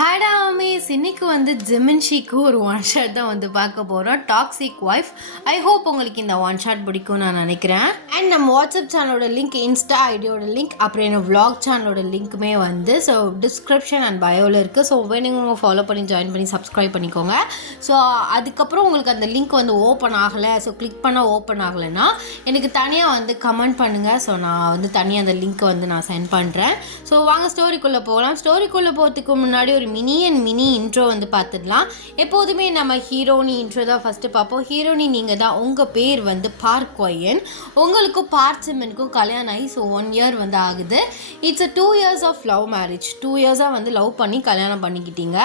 ஹாடா Amaze இன்னைக்கு வந்து ஜிமின்ஷிக்கு ஒரு ஒன் ஷாட் தான் வந்து பார்க்க போகிறோம். Toxic wife. ஐ ஹோப் உங்களுக்கு இந்த ஒன் ஷாட் பிடிக்கும் நான் நினைக்கிறேன். அண்ட் நம்ம வாட்ஸ்அப் சேனலோட லிங்க், இன்ஸ்டா ஐடியோட லிங்க், அப்புறம் என்ன vlog சேனலோட லிங்க்குமே வந்து ஸோ டிஸ்கிரிப்ஷன் அண்ட் பயோவில் இருக்குது. ஸோ வேணுங்க ஃபாலோ பண்ணி ஜாயின் பண்ணி சப்ஸ்கிரைப் பண்ணிக்கோங்க. ஸோ அதுக்கப்புறம் உங்களுக்கு அந்த லிங்க் வந்து ஓப்பன் ஆகலை, ஸோ கிளிக் பண்ணால் ஓப்பன் ஆகலைன்னா எனக்கு தனியாக வந்து கமெண்ட் பண்ணுங்கள். ஸோ நான் வந்து தனியாக அந்த லிங்க்கை வந்து நான் சென்ட் பண்ணுறேன். ஸோ வாங்க ஸ்டோரிக்குள்ளே போகலாம். ஸ்டோரிக்குள்ளே போகிறதுக்கு முன்னாடி ஒரு மினி இன்ட்ரோ வந்து பார்த்துடலாம். எப்போதுமே நம்ம ஹீரோனி இன்ட்ரோ தான் ஃபஸ்ட்டு பார்ப்போம். ஹீரோனி நீங்கள் தான். உங்கள் பேர் வந்து பார்க் கொயன். உங்களுக்கும் பார்சிமனுக்கும் கல்யாணம் ஆகி ஸோ 1 year வந்து ஆகுது. It's 2 years of love marriage. 2 years வந்து லவ் பண்ணி கல்யாணம் பண்ணிக்கிட்டீங்க.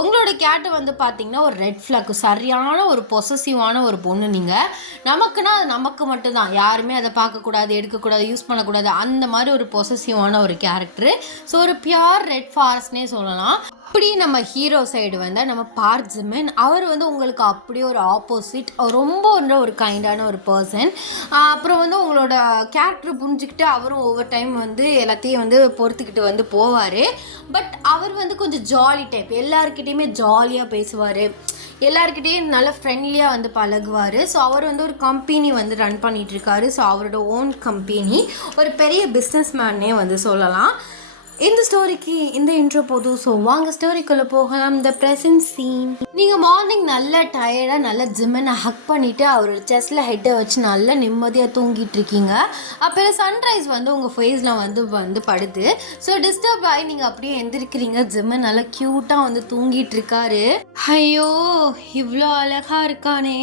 உங்களோட கேட்டு வந்து பார்த்தீங்கன்னா ஒரு ரெட் ஃப்ளாக், சரியான ஒரு பொசசிவான ஒரு பொண்ணு. நீங்கள் நமக்குன்னா அது நமக்கு மட்டும்தான், யாருமே அதை பார்க்கக்கூடாது, எடுக்கக்கூடாது, யூஸ் பண்ணக்கூடாது, அந்த மாதிரி ஒரு பொசசிவான ஒரு கேரக்டரு. ஸோ ஒரு பியூர் ரெட் ஃபாரஸ்ட்னே சொல்லலாம். அப்படி நம்ம ஹீரோ சைடு வந்து நம்ம பார்சிமன், அவர் வந்து உங்களுக்கு அப்படியே ஒரு ஆப்போசிட், ரொம்ப ஒரு கைண்டான ஒரு பர்சன். அப்புறம் வந்து உங்களோட கேரக்டர் புரிஞ்சுக்கிட்டு அவரும் ஒவ்வொரு டைம் வந்து எல்லாத்தையும் வந்து பொறுத்துக்கிட்டு வந்து போவார். பட் அவர் வந்து கொஞ்சம் ஜாலி டைப், எல்லாருக்கிட்டையுமே ஜாலியாக பேசுவார், எல்லாருக்கிட்டேயும் நல்ல ஃப்ரெண்ட்லியாக வந்து பழகுவார். ஸோ அவர் வந்து ஒரு கம்பெனி வந்து ரன் பண்ணிகிட்ருக்காரு. ஸோ அவரோட ஓன் கம்பெனி, ஒரு பெரிய பிஸ்னஸ் மேன்னே வந்து சொல்லலாம். இந்த ஸ்டோரிக்கு இந்த இன்ட்ரோ போதும். ஸோ வாங்க ஸ்டோரிக்குள்ளே போகலாம். இந்த ப்ரெசன்ட் சீன். நீங்கள் மார்னிங் நல்லா டயர்டாக நல்லா ஜிம்மனை ஹக் பண்ணிவிட்டு அவரோட செஸ்ட்டில் ஹெட்டை வச்சு நல்லா நிம்மதியாக தூங்கிட்டு இருக்கீங்க. அப்புறம் சன்ரைஸ் வந்து உங்கள் ஃபேஸில் வந்து படுது. ஸோ டிஸ்டர்ப் ஆகி நீங்கள் அப்படியே எந்திரிக்கிறீங்க. ஜிம்மன் நல்லா க்யூட்டாக வந்து தூங்கிட்டு இருக்காரு. ஐயோ இவ்வளோ அழகாக இருக்கானே,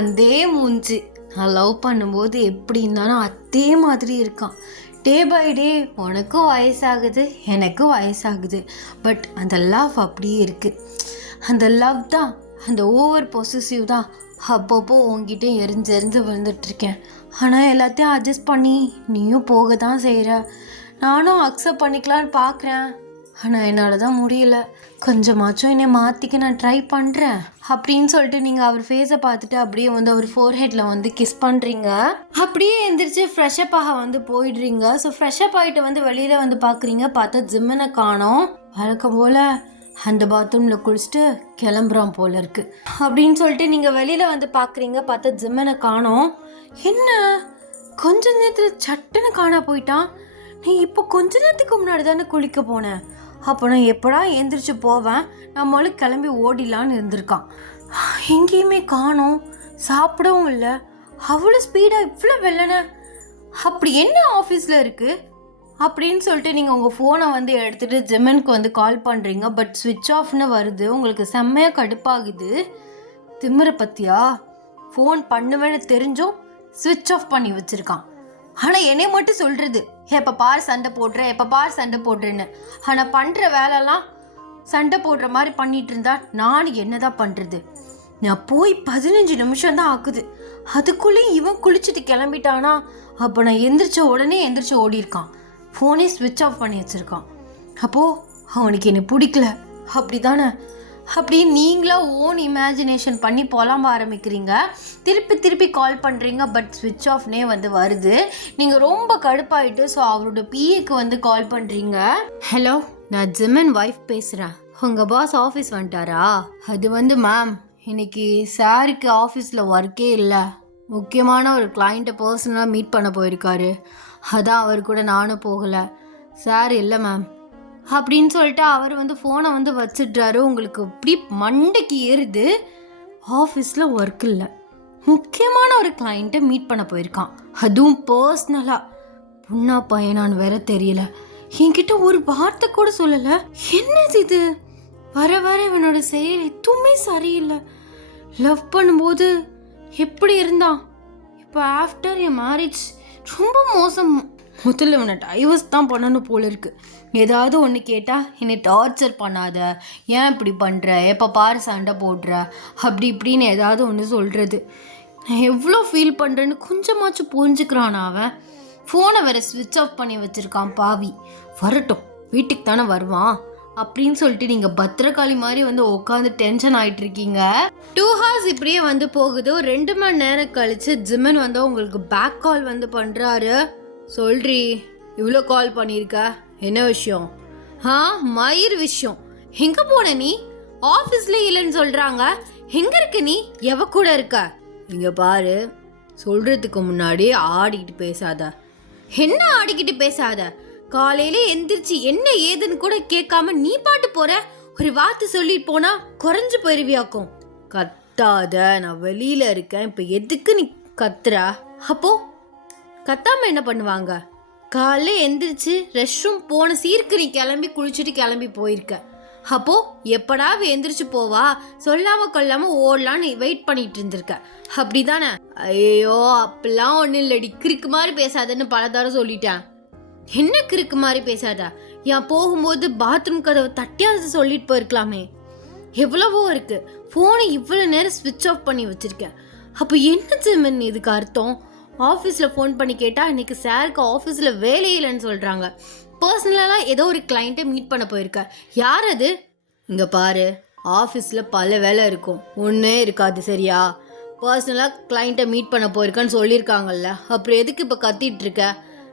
அதே மூஞ்சி நான் லவ் பண்ணும்போது எப்படி இருந்தாலும் அதே மாதிரி இருக்கான். டே பை டே உனக்கும் வயசாகுது, எனக்கும் வயசாகுது, பட் அந்த லவ் அப்படியே இருக்குது. அந்த லவ் தான், அந்த ஓவர் பொசசிவ் தான் அப்பப்போ உங்ககிட்ட எரிஞ்சு விழுந்துட்டுருக்கேன். ஆனால் எல்லாத்தையும் அட்ஜஸ்ட் பண்ணி நீயும் போக தான் செய்கிற. நானும் அக்செப்ட் பண்ணிக்கலான்னு பார்க்குறேன், ஆனால் என்னால் தான் முடியல. கொஞ்சமாச்சும் என்னை மாற்றிக்க நான் ட்ரை பண்ணுறேன் அப்படின்னு சொல்லிட்டு நீங்கள் அவர் ஃபேஸை பார்த்துட்டு அப்படியே வந்து அவர் ஃபோர்ஹெட்டில் வந்து கிஸ் பண்ணுறீங்க. அப்படியே எந்திரிச்சு ஃப்ரெஷ்அப் ஆக வந்து போயிடுறீங்க. ஸோ ஃப்ரெஷ்அப் ஆகிட்டு வந்து வெளியில் வந்து பார்க்குறீங்க. பார்த்தா ஜிம்மனை காணோம். வழக்கம் போல் அந்த பாத்ரூமில் குளிச்சுட்டு கிளம்புறான் போல இருக்குது அப்படின்னு சொல்லிட்டு நீங்கள் வெளியில் வந்து பார்க்குறீங்க. பார்த்தா ஜிம்மனை காணோம். என்ன கொஞ்ச நேரத்தில் சட்டுன்னு காணா போயிட்டான். நீ இப்போ கொஞ்ச நேரத்துக்கு முன்னாடி தானே குளிக்க போனேன், அப்போ நான் எப்படா எழுந்திரிச்சு போவேன், நம்மளும் கிளம்பி ஓடிலான்னு இருந்திருக்கான். எங்கேயுமே காணோம், சாப்பிடவும் இல்லை. அவ்வளோ ஸ்பீடாக இவ்வளோ வெள்ளனை, அப்படி என்ன ஆஃபீஸில் இருக்குது அப்படின்னு சொல்லிட்டு நீங்கள் உங்கள் ஃபோனை வந்து எடுத்துகிட்டு ஜிம்மனுக்கு வந்து கால் பண்ணுறீங்க. பட் ஸ்விட்ச் ஆஃப்னு வருது. உங்களுக்கு செம்மையாக கடுப்பாகுது. திமிரை பற்றியா, ஃபோன் பண்ணுவேன்னு தெரிஞ்சும் ஸ்விட்ச் ஆஃப் பண்ணி வச்சுருக்கான். ஆனால் என்னை மட்டும் சொல்கிறது எப்போ பார் சண்டை போடுறேன்னு. ஆனால் பண்ணுற வேலைலாம் சண்டை போடுற மாதிரி பண்ணிகிட்டு இருந்தா நான் என்ன தான் பண்ணுறது? நான் போய் 15 நிமிஷம் தான் ஆகுது, அதுக்குள்ளேயும் இவன் குளிச்சுட்டு கிளம்பிட்டானா? அப்போ நான் எந்திரிச்சு ஓடிருக்கான். ஃபோனே ஸ்விட்ச் ஆஃப் பண்ணி வச்சுருக்கான். அப்போது அவனுக்கு என்னை பிடிக்கல அப்படி தானே? அப்படி நீங்களா ஓன் இமேஜினேஷன் பண்ணி புலம்ப ஆரம்பிக்கிறீங்க. திருப்பி கால் பண்ணுறீங்க. பட் ஸ்விட்ச் ஆஃப்னே வந்து வருது. நீங்கள் ரொம்ப கடுப்பாயிட்டு ஸோ அவரோட பிஏக்கு வந்து கால் பண்ணுறீங்க. ஹலோ, நான் ஜிம்மன் ஒய்ஃப் பேசுகிறேன். உங்கள் பாஸ் ஆஃபீஸ் வந்துட்டாரா? அது வந்து மேம், இன்னைக்கு சாருக்கு ஆஃபீஸில் ஒர்க்கே இல்லை, முக்கியமான ஒரு கிளைண்ட்டை பர்சனலாக மீட் பண்ண போயிருக்காரு. அதான் அவர் கூட நானும் போகலை. சார் இல்லை மேம் அப்படின்னு சொல்லிட்டு அவர் வந்து ஃபோனை வந்து வச்சிட்றாரு. உங்களுக்கு இப்படி மண்டைக்கு ஏறுது. ஆஃபீஸில் ஒர்க் இல்லை, முக்கியமான ஒரு கிளைண்ட்டை மீட் பண்ண போயிருக்கான், அதுவும் பர்சனலாக. பொண்ணா பையனான்னு வேற தெரியல, என்கிட்ட ஒரு வார்த்தை கூட சொல்லலை. என்னது இது? வர இவனோட செயல் எதுவுமே சரியில்லை. லவ் பண்ணும்போது எப்படி இருந்தான், இப்போ ஆஃப்டர் என் மேரேஜ் ரொம்ப மோசம். முதல்ல இவனை டைவர்ஸ் தான் பண்ணணும் போல இருக்கு. ஏதாவது ஒன்று கேட்டால் என்னை டார்ச்சர் பண்ணாத, ஏன் இப்படி பண்ணுற, எப்போ பாரு சண்டை போடுற, அப்படி இப்படின்னு ஏதாவது ஒன்று சொல்கிறது. நான் எவ்வளோ ஃபீல் பண்ணுறேன்னு கொஞ்சமாச்சும் புரிஞ்சுக்கிறான் அவன். ஃபோனை வேறு ஸ்விட்ச் ஆஃப் பண்ணி வச்சுருக்கான் பாவி. வரட்டும், வீட்டுக்கு தானே வருவான் அப்படின்னு சொல்லிட்டு நீங்கள் பத்திரகாளி மாதிரி வந்து உட்காந்து டென்ஷன் ஆகிட்டு இருக்கீங்க. 2 hours இப்படியே வந்து போகுது. 2 மணி நேரம் கழித்து ஜிம்மன் வந்து உங்களுக்கு பேக் கால் வந்து பண்ணுறாரு. சொல்றி, இவ்வளோ கால் பண்ணியிருக்க, என்ன விஷயம்? மயிர் விஷயம் எங்க போன நீ? ஆபீஸ்ல இல்லைன்னு சொல்றாங்க. எங்க இருக்க நீ? எவ கூட இருக்க? இங்க பாரு, சொல்றதுக்கு முன்னாடி ஆடிக்கிட்டு பேசாத. என்ன ஆடிக்கிட்டு பேசாத? காலையில எந்திரிச்சு என்ன ஏதுன்னு கூட கேட்காம நீ பாட்டு போற. ஒரு வார்த்தை சொல்லிட்டு போனா குறைஞ்சு போயிருவியாக்கும். கத்தாத, நான் வெளியில இருக்கேன். இப்ப எதுக்கு நீ கத்துறா? அப்போ கத்தாம என்ன பண்ணுவாங்க? காலைல எந்திரிச்சு ரெஸ்ட் ரூம் போன சீர்க்கு நீ கிளம்பி குளிச்சுட்டு கிளம்பி போயிருக்க. அப்போ எப்படா எந்திரிச்சு போவா, சொல்லாம கொல்லாம ஓடலான்னு வெயிட் பண்ணிட்டு இருந்திருக்க, அப்படிதானே? ஐயோ, அப்பெல்லாம் ஒன்றும் இல்லடி. கிறுக்கு மாதிரி பேசாதன்னு பல தடவை சொல்லிட்டேன். என்ன கிறுக்கு மாதிரி பேசாத? ஏன் போகும்போது பாத்ரூம் கதவை தட்டியாவது சொல்லிட்டு போயிருக்கலாமே. எவ்வளவோ இருக்கு. ஃபோனை இவ்வளோ நேரம் ஸ்விட்ச் ஆஃப் பண்ணி வச்சிருக்கேன். அப்போ என்ன ஜிமன் இதுக்கு அர்த்தம்? ஆஃபீஸில் ஃபோன் பண்ணி கேட்டால் இன்னைக்கு சாருக்கு ஆஃபீஸில் வேலையே இல்லைன்னு சொல்கிறாங்க. பர்சனலாக ஏதோ ஒரு கிளைண்ட்டை மீட் பண்ண போயிருக்க. யார் அது? இங்கே பாரு, ஆஃபீஸில் பல வேலை இருக்கும், ஒன்றே இருக்காது, சரியா? பர்சனலாக கிளைண்ட்டை மீட் பண்ண போயிருக்கேன்னு சொல்லியிருக்காங்கல்ல, அப்புறம் எதுக்கு இப்போ கத்திட்டு இருக்க?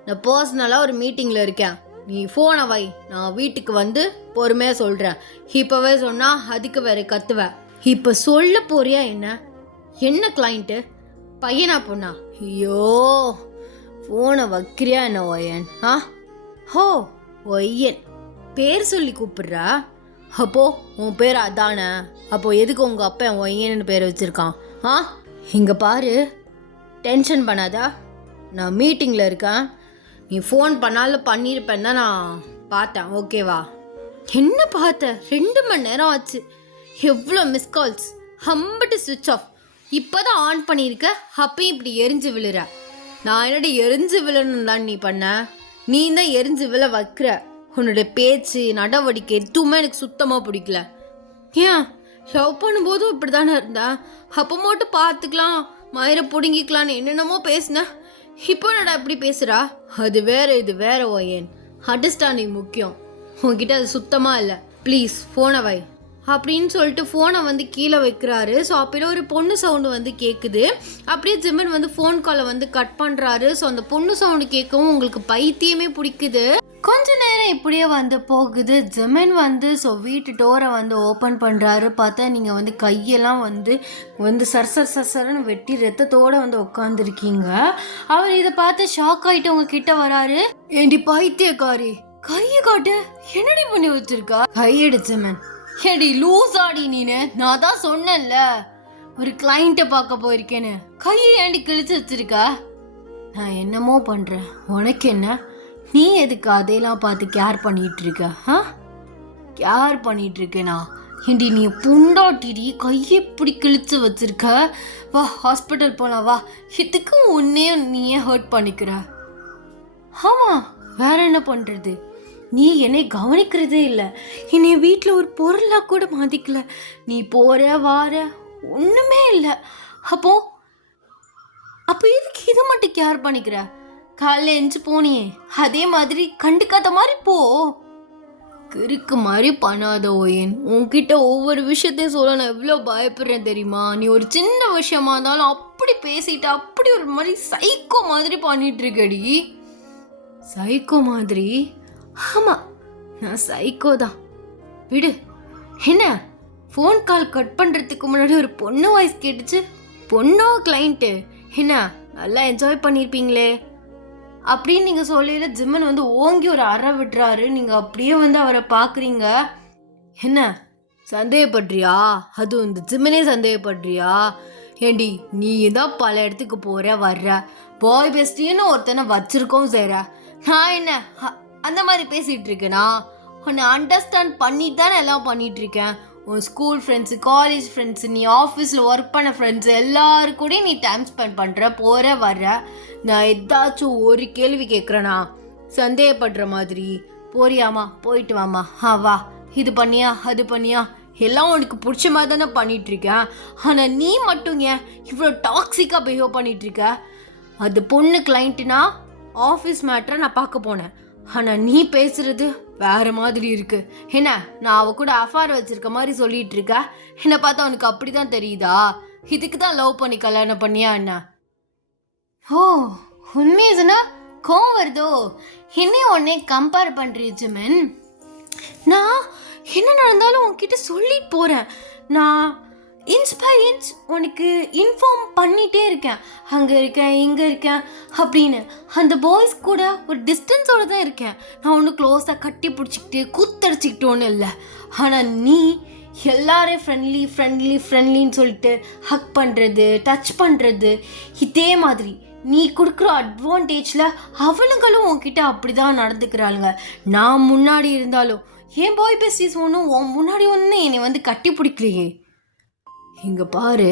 நான் பர்சனலாக ஒரு மீட்டிங்கில் இருக்கேன். நீ ஃபோனை வை, நான் வீட்டுக்கு வந்து பொறுமையாக சொல்கிறேன். இப்போவே சொன்னால் அதுக்கு வேற கத்துவேன். இப்போ சொல்ல போறியா என்ன? என்ன கிளைண்ட்டு? பையனா பொண்ணா? ஐயோ, ஃபோனை வைக்கிறியா என்ன ஒய்யன்? ஹோ, ஒய்யன் பேர் சொல்லி கூப்பிடுறா? அப்போ உன் பேர் அதானே? அப்போ எதுக்கு உங்கள் அப்பா என் ஒய்யன்னு பேர் வச்சுருக்கான்? இங்கே பாரு, டென்ஷன் பண்ணாதா. நான் மீட்டிங்கில் இருக்கேன். நீ ஃபோன் பண்ணாலும் பண்ணியிருப்பேன் தான் நான் பார்த்தேன், ஓகேவா? என்ன பார்த்த? 2 மணி நேரம் ஆச்சு. எவ்வளோ மிஸ் கால்ஸ், ஹம்பட்டு ஸ்விட்ச் ஆஃப். இப்போ தான் ஆன் பண்ணியிருக்க, அப்பயும் இப்படி எரிஞ்சு விழுற. நான் என்னடி எரிஞ்சு விழணும் தான் நீ பண்ண? நீ தான் எரிஞ்சு விழ வைக்கிற. உன்னோட பேச்சு நடவடிக்கை எதுவுமே எனக்கு சுத்தமாக பிடிக்கல. ஏன் லவ் பண்ணும்போதும் இப்படி தானே இருந்தேன்? அப்போ மட்டும் பார்த்துக்கலாம், மயிரை பிடுங்கிக்கலான்னு என்னென்னமோ பேசினேன். இப்போ என்னடா இப்படி பேசுகிறா? அது வேற, இது வேற ஒய்யன். அண்டர்ஸ்டாண்டிங் முக்கியம். உன்கிட்ட அது சுத்தமாக இல்லை. ப்ளீஸ் ஃபோனை வை அப்படின்னு சொல்லிட்டு ஃபோனை வந்து கீழே வைக்கிறாரு. ஸோ அப்போ ஒரு பொண்ணு சவுண்டு வந்து கேட்குது. அப்படியே ஜிமன் வந்து ஃபோன் காலை வந்து கட் பண்ணுறாரு. ஸோ அந்த பொண்ணு சவுண்டு கேட்கவும் உங்களுக்கு பைத்தியமே பிடிக்குது. கொஞ்ச நேரம் இப்படியே வந்து போகுது. ஜிமன் வந்து ஸோ வீட்டு டோரை வந்து ஓப்பன் பண்ணுறாரு. பார்த்தா நீங்கள் வந்து கையெல்லாம் வந்து சர்சர்னு வெட்டி ரத்தத்தோடு வந்து உட்காந்துருக்கீங்க. அவர் இதை பார்த்து ஷாக் ஆகிட்டு உங்ககிட்ட வராரு. ஏண்டி பைத்தியக்காரி, கையை காட்டு, என்னடி பண்ணி வச்சிருக்கா? கையெடு ஜிமன். ஏடி லூஸ் ஆடி நீனு, நான் தான் சொன்னேன்ல ஒரு கிளைண்ட்டை பார்க்க போயிருக்கேன்னு. கையை ஏண்டி கிழிச்சு வச்சிருக்கா? நான் என்னமோ பண்ணுறேன், உனக்கு என்ன? நீ எதுக்கு அதையெல்லாம் பார்த்து கேர் பண்ணிட்டு இருக்க? கேர் பண்ணிட்டு இருக்கேனா? ஏண்டி நீ புண்டாட்டிடி, கையை இப்படி கிழிச்சு வச்சிருக்க. வா ஹாஸ்பிட்டல் போகலாம் வா. இதுக்கு உன்னையும் நீயே ஹர்ட் பண்ணிக்கிற. ஆமாம், வேற என்ன பண்ணுறது? நீ என்னை கவனிக்கிறதே இல்லை. என்னை வீட்டில் ஒரு பொருளாக கூட மதிக்கல. நீ போகிற வார ஒன்றுமே இல்லை. அப்போ எதுக்கு இதை மட்டும் கேர் பண்ணிக்கிற? காலைல எஞ்சி போனியே அதே மாதிரி கண்டுக்காத மாதிரி போ. கிறுக்கு மாதிரி பண்ணாத ஓயன். உன்கிட்ட ஒவ்வொரு விஷயத்தையும் சொல்ல நான் எவ்வளோ பயப்படுறேன் தெரியுமா? நீ ஒரு சின்ன விஷயமா இருந்தாலும் அப்படி பேசிட்டு அப்படி ஒரு மாதிரி சைக்கோ மாதிரி பண்ணிட்டு இருக்கடி. சைக்கோ மாதிரி? ஆமாம், நான் சைக்கோ தான். விடு. என்ன ஃபோன் கால் கட் பண்ணுறதுக்கு முன்னாடி ஒரு பொண்ணு வாய்ஸ் கேட்டுச்சு. பொண்ணோ கிளைண்ட்டு? என்ன நல்லா என்ஜாய் பண்ணியிருப்பீங்களே அப்படின்னு நீங்கள் சொல்லல. ஜிம்மன் வந்து ஓங்கி ஒரு அறை விட்டுறாரு. நீங்கள் அப்படியே வந்து அவரை பார்க்குறீங்க. என்ன சந்தேகப்படுறியா? அதுவும் இந்த ஜிம்மனே சந்தேகப்படுறியா? ஏண்டி நீ தான் பல இடத்துக்கு போகிற வர்ற, பாய் பெஸ்டின்னு ஒருத்தனை வச்சிருக்கோம் செய்கிற. நான் என்ன அந்த மாதிரி பேசிகிட்டு இருக்கேனா? உன்னை அண்டர்ஸ்டாண்ட் பண்ணிட்டு தானே எல்லாம் பண்ணிகிட்ருக்கேன். உன் ஸ்கூல் ஃப்ரெண்ட்ஸு, காலேஜ் ஃப்ரெண்ட்ஸு, நீ ஆஃபீஸில் ஒர்க் பண்ண ஃப்ரெண்ட்ஸு எல்லாருக்கூடையும் நீ டைம் ஸ்பெண்ட் பண்ணுற, போகிற வர்ற. நான் ஏதாச்சும் ஒரு கேள்வி கேட்குறேனா சந்தேகப்படுற மாதிரி? போறியாமா, போயிட்டு வாமா, வா, இது பண்ணியா அது பண்ணியா, எல்லாம் உனக்கு பிடிச்ச மாதிரி தானே பண்ணிகிட்ருக்கேன். ஆனால் நீ மட்டும் ஏன் இவ்வளோ டாக்ஸிக்காக பிஹேவ் பண்ணிகிட்ருக்க? அது பொண்ணு கிளைண்ட்டுனா ஆஃபீஸ் மேட்டரை நான் பார்க்க போனேன். ஆனால் நீ பேசுறது வேற மாதிரி இருக்கு. என்ன நான் அவ கூட அஃபேர் வச்சிருக்க மாதிரி சொல்லிட்டு இருக்க? என்னை பார்த்தா உனக்கு அப்படிதான் தெரியுதா? இதுக்கு தான் லவ் பண்ணி கல்யாணம் பண்ணியா என்ன? ஓ, உண்மையை சொன்னா கோவம் வருதோ? என்னையும் உடனே கம்பேர் பண்ணுறீ ஜிமன். நான் என்ன நடந்தாலும் உன்கிட்ட சொல்லிட்டு போகிறேன். நான் இன்ச் பை இன்ச் உனக்கு இன்ஃபார்ம் பண்ணிகிட்டே இருக்கேன். அங்கே இருக்கேன், இங்கே இருக்கேன் அப்படின்னு. அந்த பாய்ஸ் கூட ஒரு டிஸ்டன்ஸோடு தான் இருக்கேன். நான் ஒன்றும் க்ளோஸாக கட்டி பிடிச்சிக்கிட்டு கூத்தடிச்சிக்கிட்டு ஒன்றும் இல்லை. ஆனால் நீ எல்லாரையும் ஃப்ரெண்ட்லின்னு சொல்லிட்டு ஹக் பண்ணுறது, டச் பண்ணுறது, இதே மாதிரி நீ கொடுக்குற அட்வான்டேஜில் அவளுங்களும் உன்கிட்ட அப்படி தான் நடந்துக்கிறாளுங்க. நான் முன்னாடி இருந்தாலும் ஏன் பாய் பெஸ்டிஸ் ஒன்றும் உன் முன்னாடி ஒன்று என்னை வந்து கட்டி பிடிக்கலையே. இங்கே பாரு,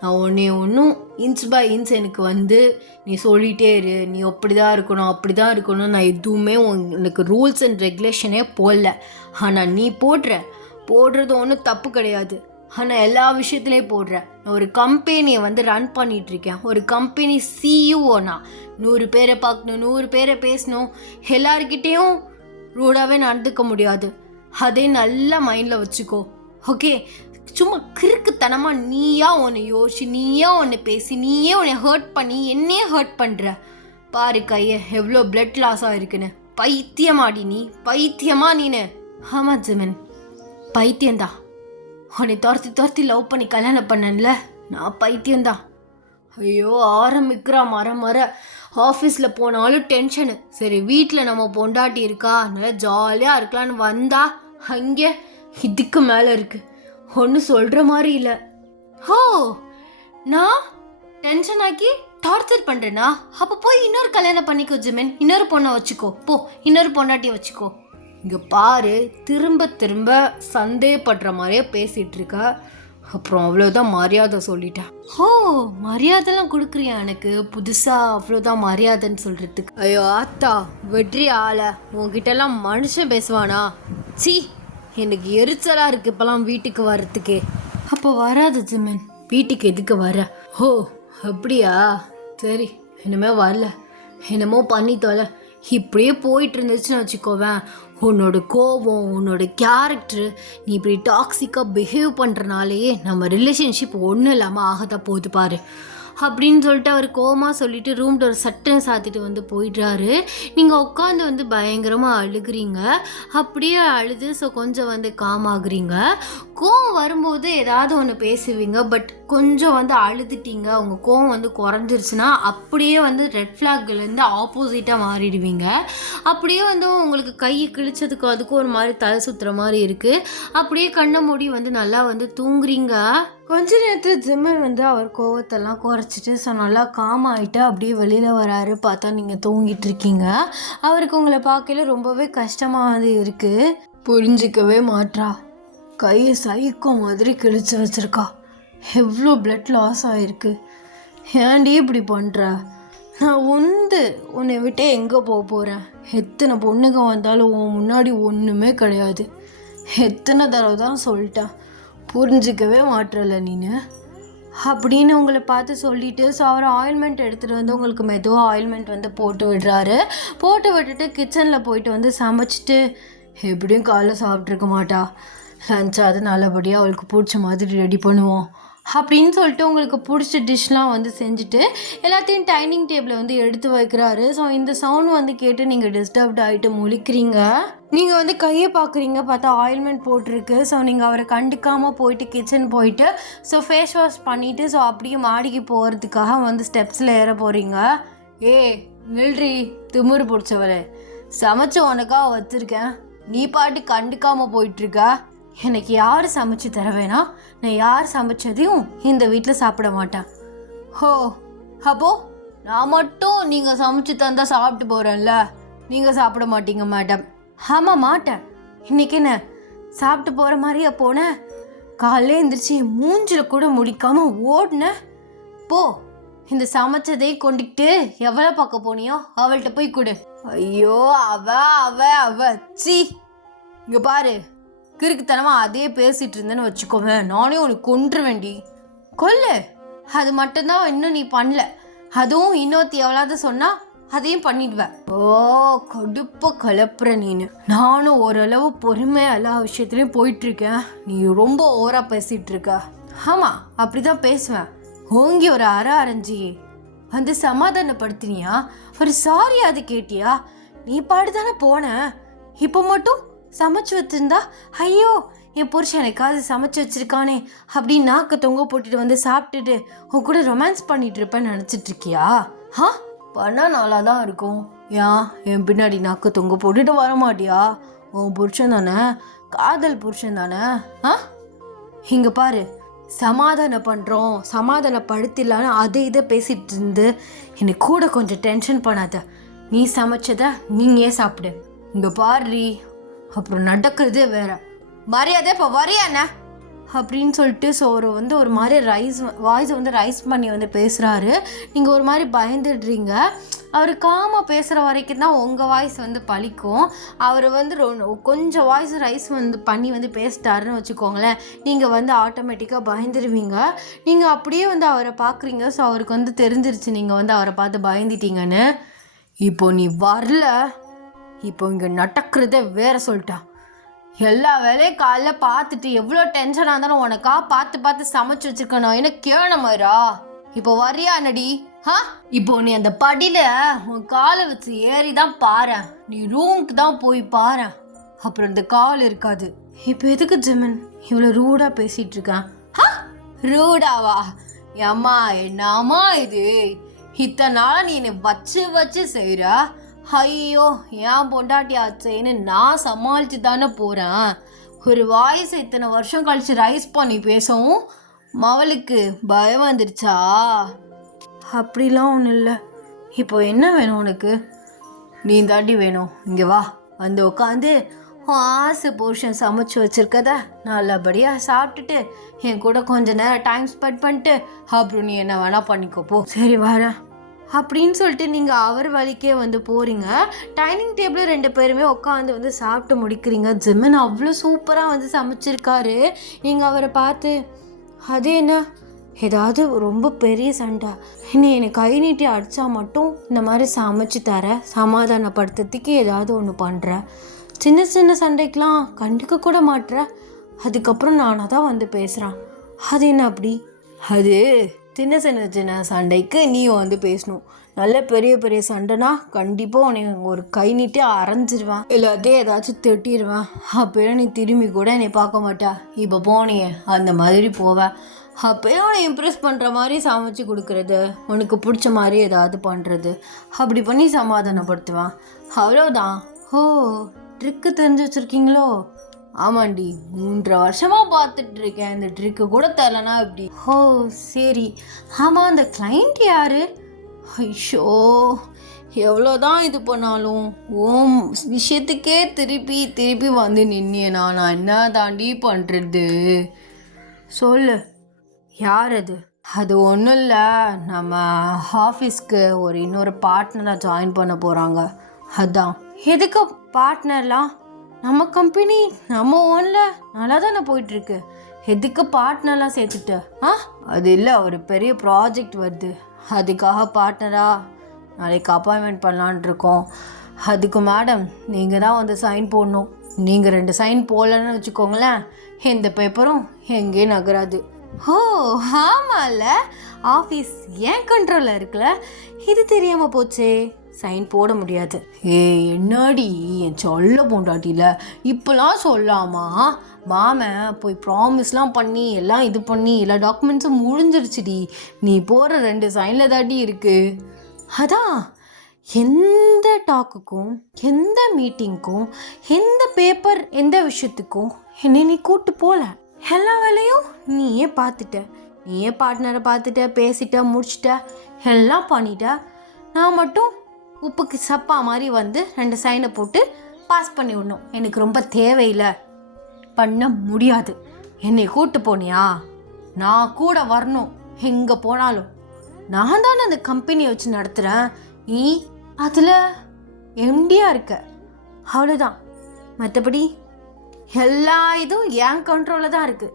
நான் உன்னை ஒன்றும் இன்ச் பை இன்ச் எனக்கு வந்து நீ சொல்லிகிட்டே இரு, நீ அப்படி தான் இருக்கணும், நான் எதுவுமே உனக்கு ரூல்ஸ் அண்ட் ரெகுலேஷனே போடல. ஆனால் நீ போடுறது ஒன்றும் தப்பு கிடையாது. ஆனால் எல்லா விஷயத்துலேயும் போடுறேன். நான் ஒரு கம்பெனியை வந்து ரன் பண்ணிகிட்ருக்கேன். ஒரு கம்பெனி சிஇஓனா 100 பேரை பார்க்கணும், 100 பேரை பேசணும், எல்லாருக்கிட்டேயும் ரூடாகவே நடந்துக்க முடியாது. அதே நல்லா மைண்டில் வச்சுக்கோ. ஓகே, சும்மா கிறுக்குத்தனமாக நீயா ஒன்று யோசிச்சு, நீயா ஒன்று பேசி, நீயே உன்னை ஹர்ட் பண்ணி என்னையே ஹர்ட் பண்ணுற. பாரு கையை எவ்வளோ பிளட் லாஸ் ஆகிருக்குன்னு. பைத்தியமாடி நீ, பைத்தியமா நீனு? ஆமாம் ஜிமின், பைத்தியம்தான். உன்னை துரத்தி லவ் பண்ணி கல்யாணம் பண்ணல, நான் பைத்தியம்தான். ஐயோ, ஆரம்பிக்கிறா மர ஆஃபீஸில் போனாலும் டென்ஷனு. சரி, வீட்டில் நம்ம பொண்டாட்டி இருக்கா, நல்லா ஜாலியாக இருக்கலான்னு வந்தா அங்கே இதுக்கு மேலே இருக்கு. ஒன்றும் சொல்கிற மாதிரி இல்லை. ஹோ, நான் டென்ஷன் ஆக்கி டார்ச்சர் பண்ணுறேன்னா அப்போ போய் இன்னொரு கல்யாணம் பண்ணிக்கோ ஜிமின். இன்னொரு பொண்ணை வச்சுக்கோ, இன்னொரு பொண்டாட்டியை வச்சுக்கோ. இங்கே பாரு, திரும்ப சந்தேகப்படுற மாதிரியே பேசிகிட்டு இருக்க. அப்புறம் அவ்வளோதான், மரியாதை சொல்லிட்டேன். ஓ, மரியாதைலாம் கொடுக்குறியா எனக்கு புதுசாக? அவ்வளோதான் மரியாதைன்னு சொல்கிறதுக்கு? ஐயோ ஆத்தா, வெற்றி ஆளை, உங்ககிட்டலாம் மனுஷன் பேசுவானா? சி, எனக்கு எரிச்சலாக இருக்குது இப்போலாம் வீட்டுக்கு வர்றதுக்கே. அப்போ வராது ஜிமின், வீட்டுக்கு எதுக்கு வர? ஓ அப்படியா, சரி, இனிமேல் வரல, என்னமோ பண்ணி தொலை. இப்படியே போயிட்டு இருந்துச்சுன்னு வச்சுக்கோவேன், உன்னோட கோபம், உன்னோட கேரக்டர், நீ இப்படி டாக்ஸிக்காக பிஹேவ் பண்ணுறனாலேயே நம்ம ரிலேஷன்ஷிப் ஒன்றும் இல்லாமல் ஆகத்தான் போகுது பாரு அப்படின்னு சொல்லிட்டு அவர் கோவமாக சொல்லிவிட்டு ரூம் டோர் சட்டை சாத்திட்டு வந்து போயிடுறாரு. நீங்கள் உட்காந்து வந்து பயங்கரமாக அழுகிறீங்க. அப்படியே அழுது ஸோ கொஞ்சம் வந்து காமாகுறீங்க. கோவம் வரும்போது ஏதாவது ஒன்று பேசுவீங்க, பட் கொஞ்சம் வந்து அழுதுட்டீங்க, உங்கள் கோவம் வந்து குறைஞ்சிருச்சுன்னா அப்படியே வந்து ரெட் ஃப்ளாக்லேருந்து ஆப்போசிட்டாக மாறிடுவீங்க. அப்படியே வந்து உங்களுக்கு கையை கிழிச்சதுக்கு அதுக்கும் ஒரு மாதிரி தலை சுற்றுற மாதிரி இருக்குது. அப்படியே கண்ணை மூடி வந்து நல்லா வந்து தூங்குறீங்க. கொஞ்ச நேரத்தில் ஜிம்மர் வந்து அவர் கோவத்தெல்லாம் குறைச்சிட்டு ஸோ நல்லா காம் ஆகிட்டு அப்படியே வெளியில் வராரு. பார்த்தா நீங்கள் தூங்கிட்டு இருக்கீங்க. அவருக்கு உங்களை பார்க்கல ரொம்பவே கஷ்டமாக வந்து இருக்குது. புரிஞ்சிக்கவே மாட்றா, கையை சைக்கோ மாதிரி கிழிச்சு வச்சிருக்கா, எவ்வளோ பிளட் லாஸ் ஆகிருக்கு, ஏன்டி இப்படி பண்ணுற? நான் உன்னை விட்டே எங்கே போக போகிறேன்? எத்தனை பொண்ணுங்க வந்தாலும் உன் முன்னாடி ஒன்றுமே கிடையாது. எத்தனை தடவை தான் சொல்லிட்டேன், புரிஞ்சிக்கவே மாட்டல நீனு அப்படின்னு உங்களை பார்த்து சொல்லிவிட்டு ஸோ அவர் ஆயில்மெண்ட் எடுத்துகிட்டு வந்து உங்களுக்கு மெதுவாக ஆயில்மெண்ட் வந்து போட்டு விடுறாரு. போட்டு விட்டுட்டு கிச்சனில் போயிட்டு வந்து சமைச்சிட்டு, எப்படியும் காலைல சாப்பிட்ருக்க மாட்டா, லஞ்சாவது நல்லபடியாக அவளுக்கு பிடிச்ச மாதிரி ரெடி பண்ணுவோம் அப்படின்னு சொல்லிட்டு உங்களுக்கு பிடிச்ச டிஷ்லாம் வந்து செஞ்சுட்டு எல்லாத்தையும் டைனிங் டேபிளில் வந்து எடுத்து வைக்கிறாரு. ஸோ இந்த சவுண்ட் வந்து கேட்டு நீங்கள் டிஸ்டர்ப்ட் ஆகிட்டு முழிக்கிறீங்க. நீங்கள் வந்து கையை பார்க்குறீங்க, பார்த்தா ஆயில்மெண்ட் போட்டிருக்கு. ஸோ நீங்கள் அவரை கண்டுக்காமல் போயிட்டு கிச்சன் போயிட்டு ஸோ ஃபேஸ் வாஷ் பண்ணிவிட்டு ஸோ அப்படியே மாடிக்கு போகிறதுக்காக வந்து ஸ்டெப்ஸில் ஏற போகிறீங்க. நில்றி திமிரு பிடிச்சவளே, சமைச்சு உனக்காக வச்சுருக்கேன், நீ பாட்டு கண்டுக்காமல் போயிட்டுருக்க. எனக்கு யார் சமைச்சு தர வேணா, நான் யார் சமைச்சதையும் இந்த வீட்டில் சாப்பிட மாட்டேன். ஹோ, அப்போ நான் மட்டும் நீங்கள் சமைச்சு தந்தால் சாப்பிட்டு போகிறேன்ல, நீங்கள் சாப்பிட மாட்டீங்க மேடம்? ஆமாம் மாட்டேன். இன்றைக்கி என்ன சாப்பிட்டு போகிற மாதிரியா போனேன்? காலையில் எழுந்திரிச்சு மூஞ்சில் கூட முடிக்காமல் ஓடினேன். போ, இந்த சமைச்சதை கொண்டுக்கிட்டு எவ்வளோ பார்க்க போனியோ அவள்கிட்ட போய் கொடு. ஐயோ, அவ சி, இங்கே பாரு, கிறுக்குத்தனமாக அதே பேசிகிட்டு இருந்தேன்னு வச்சுக்கோவேன், நானே உனக்கு கொன்று வேண்டி கொல்லு. அது மட்டும்தான் இன்னும் நீ பண்ணல, அதுவும் இன்னொருத்தி எவ்வளோதான் சொன்னால் அதையும் பண்ணிடுவேன். ஓ, கடுப்ப கலப்புற நீனு. நானும் ஓரளவு பொறுமையாக எல்லா விஷயத்துலையும் போயிட்டுருக்கேன், நீ ரொம்ப ஓவராக பேசிகிட்டு இருக்க. ஆமாம், அப்படி தான் பேசுவேன். ஓங்கி ஒரு அரைஞ்சி வந்து சமாதானப்படுத்தினியா? ஒரு சாரி அது கேட்டியா? நீ பாடு தானே போன, இப்போ மட்டும் சமைச்சு வச்சிருந்தா ஐயோ என் புருஷன் எனக்காவது சமைச்சு வச்சிருக்கானே அப்படின்னு நாக்க தொங்க போட்டுட்டு வந்து சாப்பிட்டுட்டு உன் கூட ரொமான்ஸ் பண்ணிட்டு இருப்பேன்னு நினச்சிட்டு இருக்கியா? பண்ணால் நல்லா தான் இருக்கும். ஏன் என் பின்னாடி நாக்க தொங்க போட்டுட்டு வர மாட்டியா? உன் புருஷன் தானே, காதல் புருஷன் தானே. இங்கே பாரு, சமாதானம் பண்ணுறோம், சமாதானப்படுத்திடலான்னு அதை இதை பேசிகிட்டு இருந்து என்னை கூட கொஞ்சம் டென்ஷன் பண்ணாத. நீ சமைச்சதை நீயே சாப்பிடு. இங்கே பாரு, அப்புறம் நடக்கிறது வேற. மரியாதை இப்போ வரையாண்ணா அப்படின்னு சொல்லிட்டு ஸோ அவர் வந்து ஒரு மாதிரி வாய்ஸை வந்து ரைஸ் பண்ணி வந்து பேசுகிறாரு. நீங்கள் ஒரு மாதிரி பயந்துடுறீங்க. அவர் காமாக பேசுகிற வரைக்கும் தான் உங்கள் வாய்ஸ் வந்து பழிக்கும். அவர் வந்து கொஞ்சம் வாய்ஸ் ரைஸ் வந்து பண்ணி வந்து பேசிட்டாருன்னு வச்சுக்கோங்களேன், நீங்கள் வந்து ஆட்டோமேட்டிக்காக பயந்துடுவீங்க. நீங்கள் அப்படியே வந்து அவரை பார்க்குறீங்க. ஸோ அவருக்கு வந்து தெரிஞ்சிருச்சு நீங்கள் வந்து அவரை பார்த்து பயந்துட்டீங்கன்னு. இப்போ நீ வரல, இப்போ இங்கே நடக்கிறத வேற சொல்லிட்டா. எல்லா வேலையும் காலைல பார்த்துட்டு எவ்வளோ டென்ஷனாக இருந்தாலும் உனக்கா பார்த்து சமைச்சு வச்சுருக்கணும். என்ன கேணமாயிரா? இப்போ வரியா நடி? இப்போ நீ அந்த படியில் உன் காலை வச்சு ஏறி தான் பாரு. நீ ரூமுக்கு தான் போய் பாரு, அப்புறம் இந்த கால் இருக்காது. இப்போ எதுக்கு ஜெமன் இவ்வளோ ரூடாக பேசிகிட்டு இருக்கான்? ரூடாவா? ஏம்மா என்னம்மா இது? இத்தனை நாளாக நீ என்னை வச்சு செய்கிறா. ஐயோ ஏன் பொண்டாட்டி ஆச்சேன்னு நான் சமாளித்து தானே போகிறேன். ஒரு வாய்ஸ் இத்தனை வருஷம் கழித்து ரைஸ் பண்ணி பேசவும் மவளுக்கு பயம் வந்துருச்சா? அப்படிலாம் ஒன்றும் இல்லை. இப்போ என்ன வேணும் உனக்கு? நீ தாண்டி வேணும். இங்கே வா, வந்து உட்காந்து ஆசை புருஷன் சமைச்சு வச்சுருக்கத நல்லபடியாக சாப்பிட்டுட்டு என் கூட கொஞ்ச நேரம் டைம் ஸ்பெண்ட் பண்ணிட்டு அப்புறம் நீ என்ன வேணால் பண்ணிக்கோப்போ. சரி வரேன் அப்படின்னு சொல்லிட்டு நீங்கள் அவர் வழிக்கே வந்து போகிறீங்க. டைனிங் டேபிளில் 2 பேருமே உட்காந்து வந்து சாப்பிட்டு முடிக்கிறீங்க. ஜெமன் அவ்வளோ சூப்பராக வந்து சமைச்சிருக்காரு. நீங்கள் அவரை பார்த்து அது என்ன ஏதாவது ரொம்ப பெரிய சண்டை, நீ என்னை கை நீட்டி அடித்தா மட்டும் இந்த மாதிரி சமைச்சு தர, சமாதானப்படுத்துறதுக்கு ஏதாவது ஒன்று பண்ணுற, சின்ன சண்டைக்கெலாம் கண்டுக்க கூட மாட்டுற, அதுக்கப்புறம் நானாக தான் வந்து பேசுகிறேன். அது என்ன அப்படி? அது சின்ன சண்டைக்கு நீ வந்து பேசணும். நல்ல பெரிய சண்டைனா கண்டிப்பாக உன்னை ஒரு கை நீட்டி அரைஞ்சிருவேன், எல்லாத்தையும் ஏதாச்சும் திட்டிடுவேன். அப்போயே நீ திரும்பி கூட என்னை பார்க்க மாட்டா. இப்போ போனியே அந்த மாதிரி போவேன். அப்போயே உன்னை இம்ப்ரெஸ் பண்ணுற மாதிரி சமைச்சு கொடுக்குறது, உனக்கு பிடிச்ச மாதிரி ஏதாவது பண்ணுறது, அப்படி பண்ணி சமாதானப்படுத்துவேன். அவ்வளோதான். ஓ, ட்ரிக்கு தெரிஞ்சு வச்சுருக்கீங்களோ? ஆமாண்டி, 3 வருஷமாக பார்த்துட்டு இருக்கேன். இந்த ட்ரிக்கு கூட தரலனா இப்படி. ஓ சரி. ஆமாம், அந்த கிளைண்ட் யாரு? ஐயோ, எவ்வளோதான் இது பண்ணாலும் ஓம் விஷயத்துக்கே திருப்பி வந்து நின்னியனா நான் என்ன தாண்டி பண்ணுறது? சொல்லு, யார் அது? அது ஒன்றும் இல்லை, நம்ம ஆஃபீஸ்க்கு இன்னொரு பார்ட்னராக ஜாயின் பண்ண போகிறாங்க. அதான். எதுக்கு பார்ட்னர்லாம்? நம்ம கம்பெனி நம்ம ஓனில் நல்லா தானே போயிட்டுருக்கு, எதுக்கு பார்ட்னர்லாம் சேர்த்துட்ட? அது இல்லை, ஒரு பெரிய ப்ராஜெக்ட் வருது, அதுக்காக பார்ட்னராக நாளைக்கு அப்பாயின்மெண்ட் பண்ணலான் இருக்கோம். அதுக்கு மேடம் நீங்கள் தான் வந்து சைன் போடணும். நீங்கள் 2 சைன் போடலன்னு வச்சுக்கோங்களேன், எந்த பேப்பரும் எங்கேயும் நகராது. ஓ ஆமாம்ல, ஆஃபீஸ் ஏன் கண்ட்ரோலில் இருக்குல்ல, இது தெரியாமல் போச்சே. சைன் போட முடியாது. என்னடி என் சொல்ல போண்டாட்டில இப்போலாம் சொல்லாமா? மாமன் போய் ப்ராமிஸ்லாம் பண்ணி எல்லாம் இது பண்ணி எல்லா டாக்குமெண்ட்ஸும் முடிஞ்சிருச்சுடி. நீ போகிற 2 சைனில் தாட்டி இருக்குது. அதான், எந்த டாக்குக்கும் எந்த மீட்டிங்க்கும் எந்த பேப்பர் எந்த விஷயத்துக்கும் என்னை நீ கூப்பிட்டு போகல. எல்லா வேலையும் நீயே பார்த்துட்ட, நீயே பார்ட்னரை பார்த்துட்ட, பேசிட்ட, முடிச்சிட்ட, எல்லாம் பண்ணிட்ட. நான் மட்டும் உப்புக்கு சப்பா மாதிரி வந்து 2 சைனை போட்டு பாஸ் பண்ணி விடணும். எனக்கு ரொம்ப தேவையில்லை, பண்ண முடியாது. என்னை கூப்பிட்டு போனியா, நான் கூட வரணும். எங்கே போனாலும் நான் தானே அந்த கம்பெனியை வச்சு நடத்துகிறேன், நீ அதில் எம்டியாக இருக்க, அவ்வளோதான். மற்றபடி எல்லா இதுவும் என் கண்ட்ரோலில் தான் இருக்குது.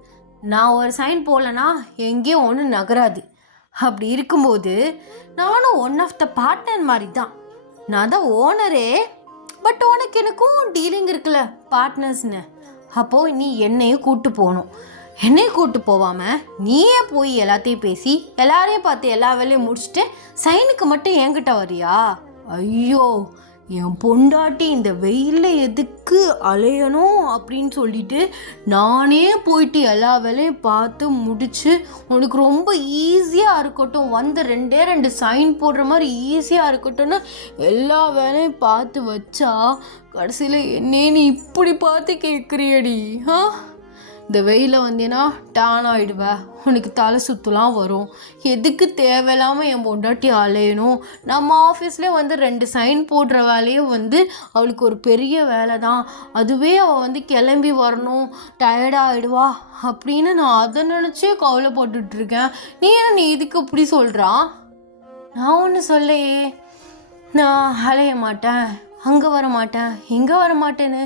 நான் ஒரு சைன் போடலன்னா எங்கேயும் ஒன்றும் நகராது. அப்படி இருக்கும்போது நானும் ஒன் ஆஃப் த பார்ட்னர் மாதிரி தான். நான் தான் ஓனரே, பட் உனக்கு எனக்கும் டீலிங் இருக்குல்ல பார்ட்னர்ஸ்னு. அப்போது நீ என்னையும் கூப்பிட்டு போகணும். என்னையும் கூப்பிட்டு போகாமல் நீயே போய் எல்லாத்தையும் பேசி எல்லாரையும் பார்த்து எல்லா வேலையும் முடிச்சுட்டு சைனுக்கு மட்டும் என்கிட்ட வரியா? ஐயோ, என் பொண்டாட்டி இந்த வெயிலில் எதுக்கு அலையணும் அப்படின்னு சொல்லிட்டு நானே போயிட்டு எல்லா வேலையும் பார்த்து முடித்து உனக்கு ரொம்ப ஈஸியாக இருக்கட்டும், வந்து 2 சைன் போடுற மாதிரி ஈஸியாக இருக்கட்டும்னு எல்லா வேலையும் பார்த்து வச்சா கடைசியில் என்னே நீ இப்படி பார்த்து கேட்குறியடி? இந்த வெயிலில் வந்தீங்கன்னா டான் ஆகிடுவ, உனக்கு தலை சுற்றுலாம் வரும். எதுக்கு தேவையில்லாமல் என் பொண்டாட்டி அலையணும்? நம்ம ஆஃபீஸ்லேயே வந்து 2 சைன் போடுற வேலையும் வந்து அவளுக்கு ஒரு பெரிய வேலை தான். அதுவே அவள் வந்து கிளம்பி வரணும், டயர்டாகிடுவா அப்படின்னு நான் அதை நினச்சே கவலைப்பட்டுட்ருக்கேன். நீ இதுக்கு இப்படி சொல்கிறா? நான் ஒன்று சொல்லையே, நான் அலைய மாட்டேன், அங்கே வர மாட்டேன், எங்கே வர மாட்டேன்னு.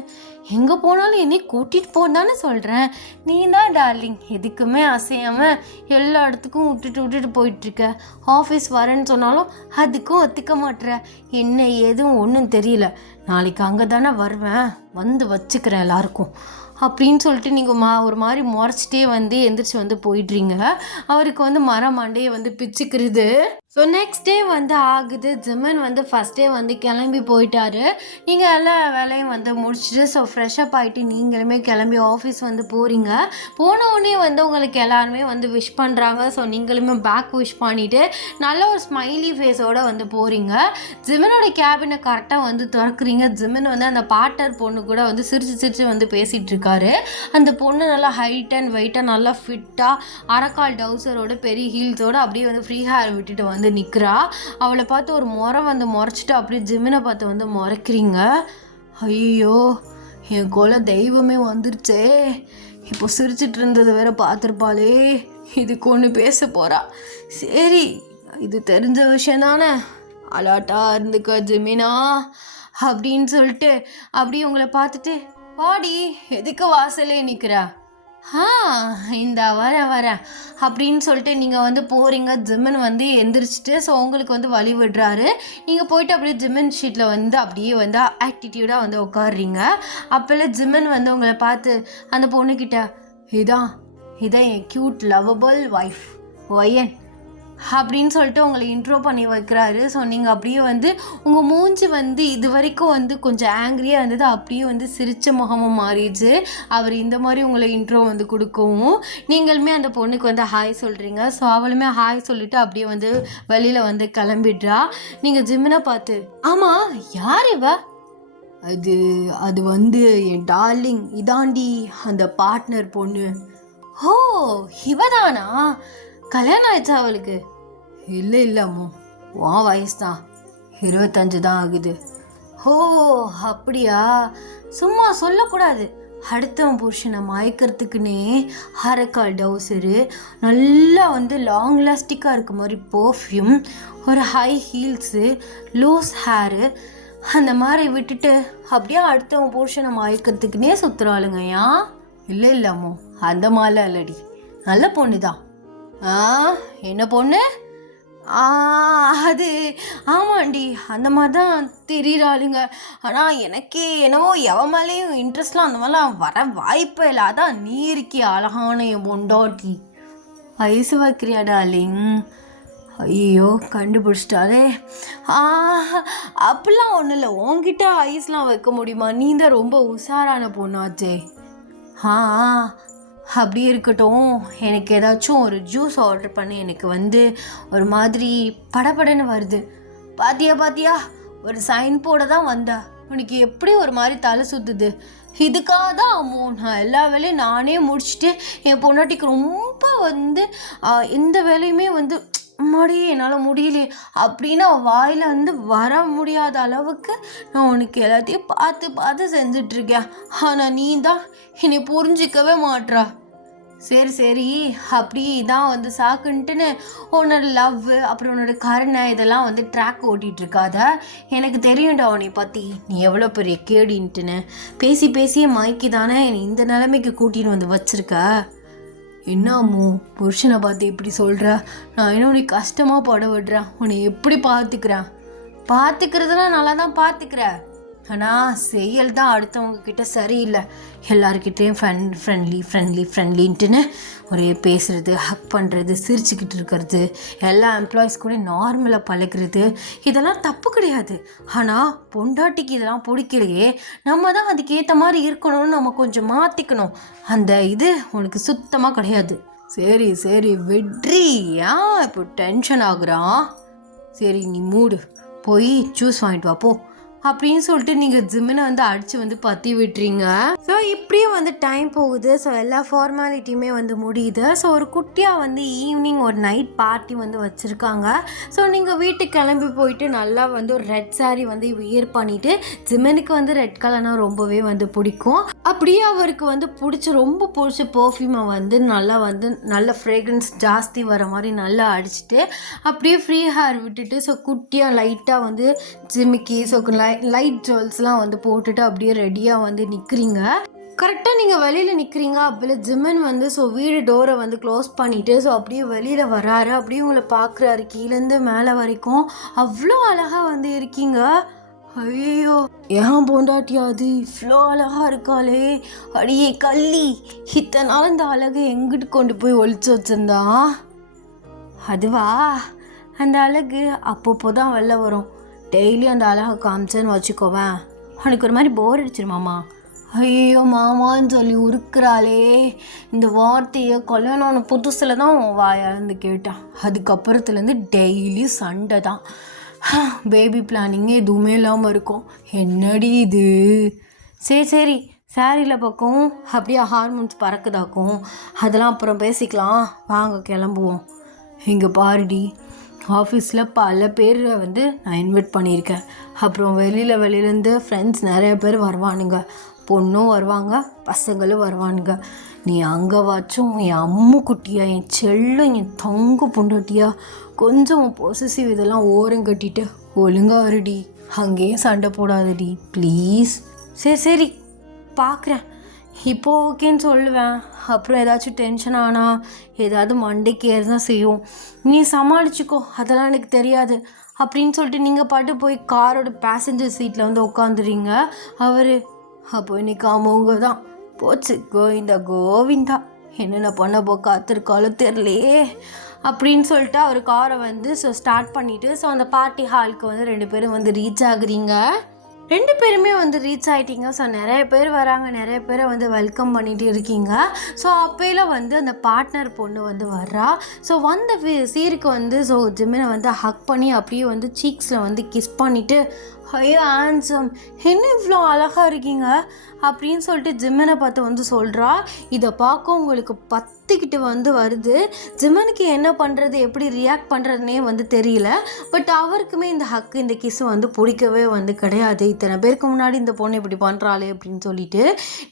எங்கே போனாலும் என்னை கூட்டிகிட்டு போன்னு சொல்கிறேன். நீ தான் டார்லிங் எதுக்குமே அசையாமல் எல்லா இடத்துக்கும் விட்டுட்டு போயிட்டுருக்க. ஆஃபீஸ் வரேன்னு சொன்னாலும் அதுக்கும் ஒத்துக்க மாட்டுற. என்ன எதுவும் ஒன்றும் தெரியல. நாளைக்கு அங்கே தானே வருவேன், வந்து வச்சுக்கிறேன் எல்லாருக்கும் அப்படின்னு சொல்லிட்டு நீங்கள் ஒரு மாதிரி முறைச்சிட்டே வந்து எந்திரிச்சு வந்து போயிடுறீங்க. அவருக்கு வந்து மண்டையை வந்து பிச்சுக்கிறது. ஸோ நெக்ஸ்ட் டே வந்து ஆகுது. ஜிமன் வந்து ஃபஸ்ட் டே வந்து கிளம்பி போயிட்டாரு. நீங்கள் எல்லா வேலையும் வந்து முடிச்சுட்டு ஸோ ஃப்ரெஷ்அப் ஆகிட்டு நீங்களுமே கிளம்பி ஆஃபீஸ் வந்து போகிறீங்க. போனவுடனே வந்து உங்களுக்கு எல்லாருமே வந்து விஷ் பண்ணுறாங்க. ஸோ நீங்களுமே பேக் விஷ் பண்ணிவிட்டு நல்ல ஒரு ஸ்மைலி ஃபேஸோடு வந்து போகிறீங்க. ஜிமனோட கேபினை கரெக்டாக வந்து திறக்குறீங்க. ஜிமன் வந்து அந்த பார்ட்னர் பொண்ணு கூட வந்து சிரிச்சு வந்து பேசிகிட்டு இருக்காரு. அந்த பொண்ணு நல்லா ஹைட் அண்ட் வெயிட்டாக நல்லா ஃபிட்டாக அரைக்கால் டவுசரோட பெரிய ஹீல்ஸோடு அப்படியே வந்து ஃப்ரீ ஹேர் விட்டுட்டு வந்து நிற்கிறா. அவளை பார்த்து ஒரு முறை வந்து முறைச்சிட்டு அப்படியே ஜிமினை பார்த்து வந்து முறைக்கிறீங்க. ஐயோ, என் கொலை தெய்வமே வந்துருச்சே, இப்போ சிரிச்சிட்டு இருந்தது வேற பார்த்துருப்பாளே, இதுக்கு ஒன்று பேச போகிறா. சரி, இது தெரிஞ்ச விஷயம் தானே, அலாட்டா இருந்துக்க ஜிமினா அப்படின்னு சொல்லிட்டு அப்படியே உங்களை பார்த்துட்டு, பாடி எதுக்கு வாசலே நிற்கிறா? இந்த வரேன் அப்படின்னு சொல்லிட்டு நீங்கள் வந்து போகிறீங்க. ஜிம்மன் வந்து எந்திரிச்சிட்டு ஸோ உங்களுக்கு வந்து வழி விடுறாரு. நீங்கள் போயிட்டு அப்படியே ஜிம்மன் ஷீட்டில் வந்து அப்படியே வந்து ஆக்டிடியூடாக வந்து உட்காடுறீங்க. அப்போல்லாம் ஜிம்மன் வந்து உங்களை பார்த்து அந்த பொண்ணுக்கிட்ட, இதான் என் க்யூட் லவபிள் ஒய்ஃப் ஒயன் அப்படின்னு சொல்லிட்டு உங்களை இன்ட்ரோ பண்ணி வைக்கிறாரு. ஸோ நீங்கள் அப்படியே வந்து உங்கள் மூஞ்சி வந்து இது வரைக்கும் வந்து கொஞ்சம் ஆங்க்ரியாக இருந்தது, அப்படியே வந்து சிரித்த முகமாக மாறிடுச்சு அவர் இந்த மாதிரி உங்களை இன்ட்ரோ வந்து கொடுக்கவும். நீங்களுமே அந்த பொண்ணுக்கு வந்து ஹாய் சொல்கிறீங்க. ஸோ அவளுமே ஹாய் சொல்லிவிட்டு அப்படியே வந்து வெளியில் வந்து கிளம்பிடுறா. நீங்கள் ஜிம்மினை பார்த்து, ஆமாம் யார் இவ? அது வந்து என் டார்லிங், இதாண்டி அந்த பார்ட்னர் பொண்ணு. ஓ, இவதானா? கல்யாணம் ஆயிடுச்சா அவளுக்கு? இல்லை அம்மோ, உன் வயசு தான் 25 தான் ஆகுது. ஓ அப்படியா? சும்மா சொல்லக்கூடாது. அடுத்தவன் புருஷனை மயக்கிறதுக்குன்னே அரைக்கால் டவுசரு, நல்லா வந்து லாங் லாஸ்டிக்காக இருக்க மாதிரி பர்ஃப்யூம், ஒரு ஹை ஹீல்ஸு, லூஸ் ஹேரு அந்த மாதிரி விட்டுட்டு அப்படியே அடுத்தவன் புருஷனை மயக்கிறதுக்குன்னே சுற்றுறாளுங்கய்யா. இல்லை அம்மோ, அந்த மாதிரிலாம் இல்லடி, நல்ல பொண்ணு தான். என்ன பொண்ணு? அது ஆமாண்டி, அந்த மாதிரி தான் தெரியுறாளுங்க. ஆனால் எனக்கே என்னவோ எவன் மேலேயும் இன்ட்ரெஸ்ட்லாம் அந்த மாதிரிலாம் வர வாய்ப்பே இல்லை. அதான் நீ இருக்கிய அழகான என் பொண்டாட்டி. வயசு வைக்கிறியா டார்லிங்? ஐயோ, கண்டுபிடிச்சிட்டாலே. அப்படிலாம் ஒன்றும் இல்லை, உன்கிட்ட ஐஸ்லாம் வைக்க முடியுமா? நீ தான் ரொம்ப உஷாரான பொண்ணாச்சே. அப்படியே இருக்கட்டும், எனக்கு ஏதாச்சும் ஒரு ஜூஸ் ஆர்டர் பண்ணி, எனக்கு வந்து ஒரு மாதிரி படபடன்னு வருது. பாத்தியா ஒரு சைன் போட தான் வந்தா, உனக்கு எப்படி ஒரு மாதிரி தலை சுற்றுது? இதுக்காக தான் அம்மோ நான் எல்லா வேலையும் நானே முடிச்சுட்டு என் பொண்டாட்டிக்கு ரொம்ப வந்து எந்த வேலையுமே வந்து மாடியே என்னால் முடியலையே அப்படின்னு வாயில் வந்து வர முடியாத அளவுக்கு நான் உனக்கு எல்லாத்தையும் பார்த்து செஞ்சிட்ருக்கேன். ஆனால் நீ தான் என்னை புரிஞ்சிக்கவே மாட்றா. சரி அப்படி தான் வந்து சாக்குன்ட்டுன்னு உன்னோட லவ் அப்புறம் உன்னோட கருணை இதெல்லாம் வந்து ட்ராக் ஓட்டிகிட்ருக்காத. எனக்கு தெரியும்டா உன்னை பற்றி, நீ எவ்வளோ பெரிய கேடின்ட்டுன்னு. பேசியே மயக்கி தானே இந்த நிலைமைக்கு கூட்டின்னு வந்து வச்சுருக்க. என்னாமோ புருஷனை பார்த்து இப்படி சொல்கிற? நான் என்ன உனக்கு கஷ்டமாக பட விடுறேன், உன்னை எப்படி பார்த்துக்கிறேன்? பார்த்துக்கிறதுலாம் நல்லா தான் பார்த்துக்கிற. ஆனால் செயல் தான் அடுத்தவங்க கிட்ட சரியில்லை. எல்லாருக்கிட்டேயும் ஃப்ரெண்ட்லின்ட்டுன்னு ஒரே பேசுகிறது, ஹக் பண்ணுறது, சிரிச்சுக்கிட்டு இருக்கிறது, எல்லா எம்ப்ளாயீஸ் கூட நார்மலாக பழகிறது, இதெல்லாம் தப்பு கிடையாது. ஆனால் பொண்டாட்டிக்கு இதெல்லாம் பிடிக்கலையே, நம்ம தான் அதுக்கேற்ற மாதிரி இருக்கணும்னு நம்ம கொஞ்சம் மாற்றிக்கணும். அந்த இது உனக்கு சுத்தமாக கிடையாது. சரி சரி வெற்றி, ஏன் இப்போ டென்ஷன் ஆகுறான்? சரி நீ மூடு, போய் ஜூஸ் வாங்கிட்டு வா போ அப்படின்னு சொல்லிட்டு நீங்கள் ஜிம்மினை வந்து அடித்து வந்து பற்றி விட்டுறீங்க. ஸோ இப்படியும் வந்து டைம் போகுது. ஸோ எல்லா ஃபார்மாலிட்டியுமே வந்து முடியுது. ஸோ ஒரு குட்டியாக வந்து ஈவினிங் ஒரு நைட் பார்ட்டி வந்து வச்சுருக்காங்க. ஸோ நீங்கள் வீட்டுக்கு கிளம்பி போயிட்டு நல்லா வந்து ஒரு ரெட் சாரீ வந்து வியர் பண்ணிவிட்டு, ஜிம்மனுக்கு வந்து ரெட் கலர்னால் ரொம்பவே வந்து பிடிக்கும். அப்படியே அவருக்கு வந்து ரொம்ப பிடிச்ச பர்ஃப்யூமை வந்து நல்ல ஃப்ரேக்ரன்ஸ் ஜாஸ்தி வர மாதிரி நல்லா அடிச்சுட்டு அப்படியே ஃப்ரீ ஹேர் விட்டுட்டு, ஸோ குட்டியாக லைட்டாக வந்து ஜிமிக்கி, ஸோ லைட் ஜுவல்ஸ்லாம் வந்து போட்டுட்டு அப்படியே ரெடியாக வந்து நிற்கிறீங்க. கரெக்டாக நீங்கள் வெளியில் நிற்கிறீங்க. அப்படியே ஜிம்மன் வந்து ஸோ வீடு டோரை வந்து க்ளோஸ் பண்ணிவிட்டு ஸோ அப்படியே வெளியில் வராரு. அப்படியே உங்களை பார்க்குறாரு கீழேருந்து மேலே வரைக்கும். அவ்வளோ அழகாக வந்து இருக்கீங்க. ஐயோ, ஏன் பொண்டாட்டியா அது இவ்வளோ அழகாக இருக்காளே, அடியே கள்ளி, இத்தனை நாள் இந்த அழகை எங்கிட்டு கொண்டு போய் ஒழிச்சு வச்சுருந்தான்? அதுவா, அந்த அழகு அப்பப்போ தான் வெளில வரும். டெய்லி அந்த அழகை காமிச்சேன்னு வச்சுக்கோவேன், அவனுக்கு ஒரு மாதிரி போர் அடிச்சிருமாமா. ஐயோ மாமான்னு சொல்லி உருக்குறாளே, இந்த வார்த்தையை கல்யாணம் புதுசில் தான் வாயாலேருந்து கேட்டான். அதுக்கப்புறத்துலேருந்து டெய்லி சண்டை தான். பேபி பிளானிங் எதுவுமே இல்லாமல் இருக்கும். என்னடி இது? சரி சாரியில் பக்கம் அப்படியே ஹார்மோன்ஸ் பறக்குதாக்கும், அதெல்லாம் அப்புறம் பேசிக்கலாம், வாங்க கிளம்புவோம். இங்கே பாருடி, ஆஃபீஸில் பல பேர் வந்து நான் இன்வைட் பண்ணியிருக்கேன். அப்புறம் வெளியிலேருந்து ஃப்ரெண்ட்ஸ் நிறைய பேர் வருவானுங்க, பொண்ணும் வருவாங்க, பசங்களும் வருவானுங்க. நீ அங்கே வாச்சும் என் அம்மு குட்டியா, என் செல்லும், என் தொங்கு பொண்டாட்டியா, கொஞ்சம் பொசசிவ் இதெல்லாம் ஓரம் கட்டிட்டு ஒழுங்கா வருடி, அங்கேயும் சண்டை போடாதடி ப்ளீஸ். சரி பார்க்குறேன், இப்போ ஓகேன்னு சொல்லுவேன். அப்புறம் ஏதாச்சும் டென்ஷன் ஆனால் ஏதாவது மண்டைக்கு ஏறு தான் செய்யும், நீ சமாளிச்சுக்கோ, அதெல்லாம் எனக்கு தெரியாது அப்படின்னு சொல்லிட்டு நீங்கள் பாட்டு போய் காரோட பேசஞ்சர் சீட்டில் வந்து உட்காந்துறீங்க. அவர் அப்போ இன்னைக்கு அவங்க தான் போச்சு, கோவிந்தா என்னென்ன பண்ண காத்திருக்காலும் தெரியலையே அப்படின்னு சொல்லிட்டு அவர் காரை வந்து ஸோ ஸ்டார்ட் பண்ணிவிட்டு ஸோ அந்த பார்ட்டி ஹாலுக்கு வந்து 2 பேரும் வந்து ரீச் ஆகுறீங்க. 2 பேருமே வந்து ரீச் ஆகிட்டீங்க. ஸோ நிறைய பேர் வராங்க, நிறைய பேரை வந்து வெல்கம் பண்ணிட்டு இருக்கீங்க. ஸோ அப்போல வந்து அந்த பார்ட்னர் பொண்ணு வந்து வர்றா. ஸோ வந்த சீருக்கு வந்து ஸோ ஜிம்மினை வந்து ஹக் பண்ணி அப்படியே வந்து சீக்ஸில் வந்து கிஸ் பண்ணிவிட்டு, ஐயோ ஹேண்ட்ஸம், என்ன இவ்வளோ அழகாக இருக்கீங்க அப்படின்னு சொல்லிட்டு ஜிம்மனை பார்த்து வந்து சொல்கிறா. இதை பார்க்க உங்களுக்கு பத்துக்கிட்டு வந்து வருது. ஜிம்மனுக்கு என்ன பண்ணுறது, எப்படி ரியாக்ட் பண்ணுறதுனே வந்து தெரியல. பட் அவருக்குமே இந்த ஹக்கு, இந்த கிஸ் வந்து பிடிக்கவே வந்து கிடையாது. இத்தனை பேருக்கு முன்னாடி இந்த பொண்ணு இப்படி பண்ணுறாளே அப்படின்னு சொல்லிட்டு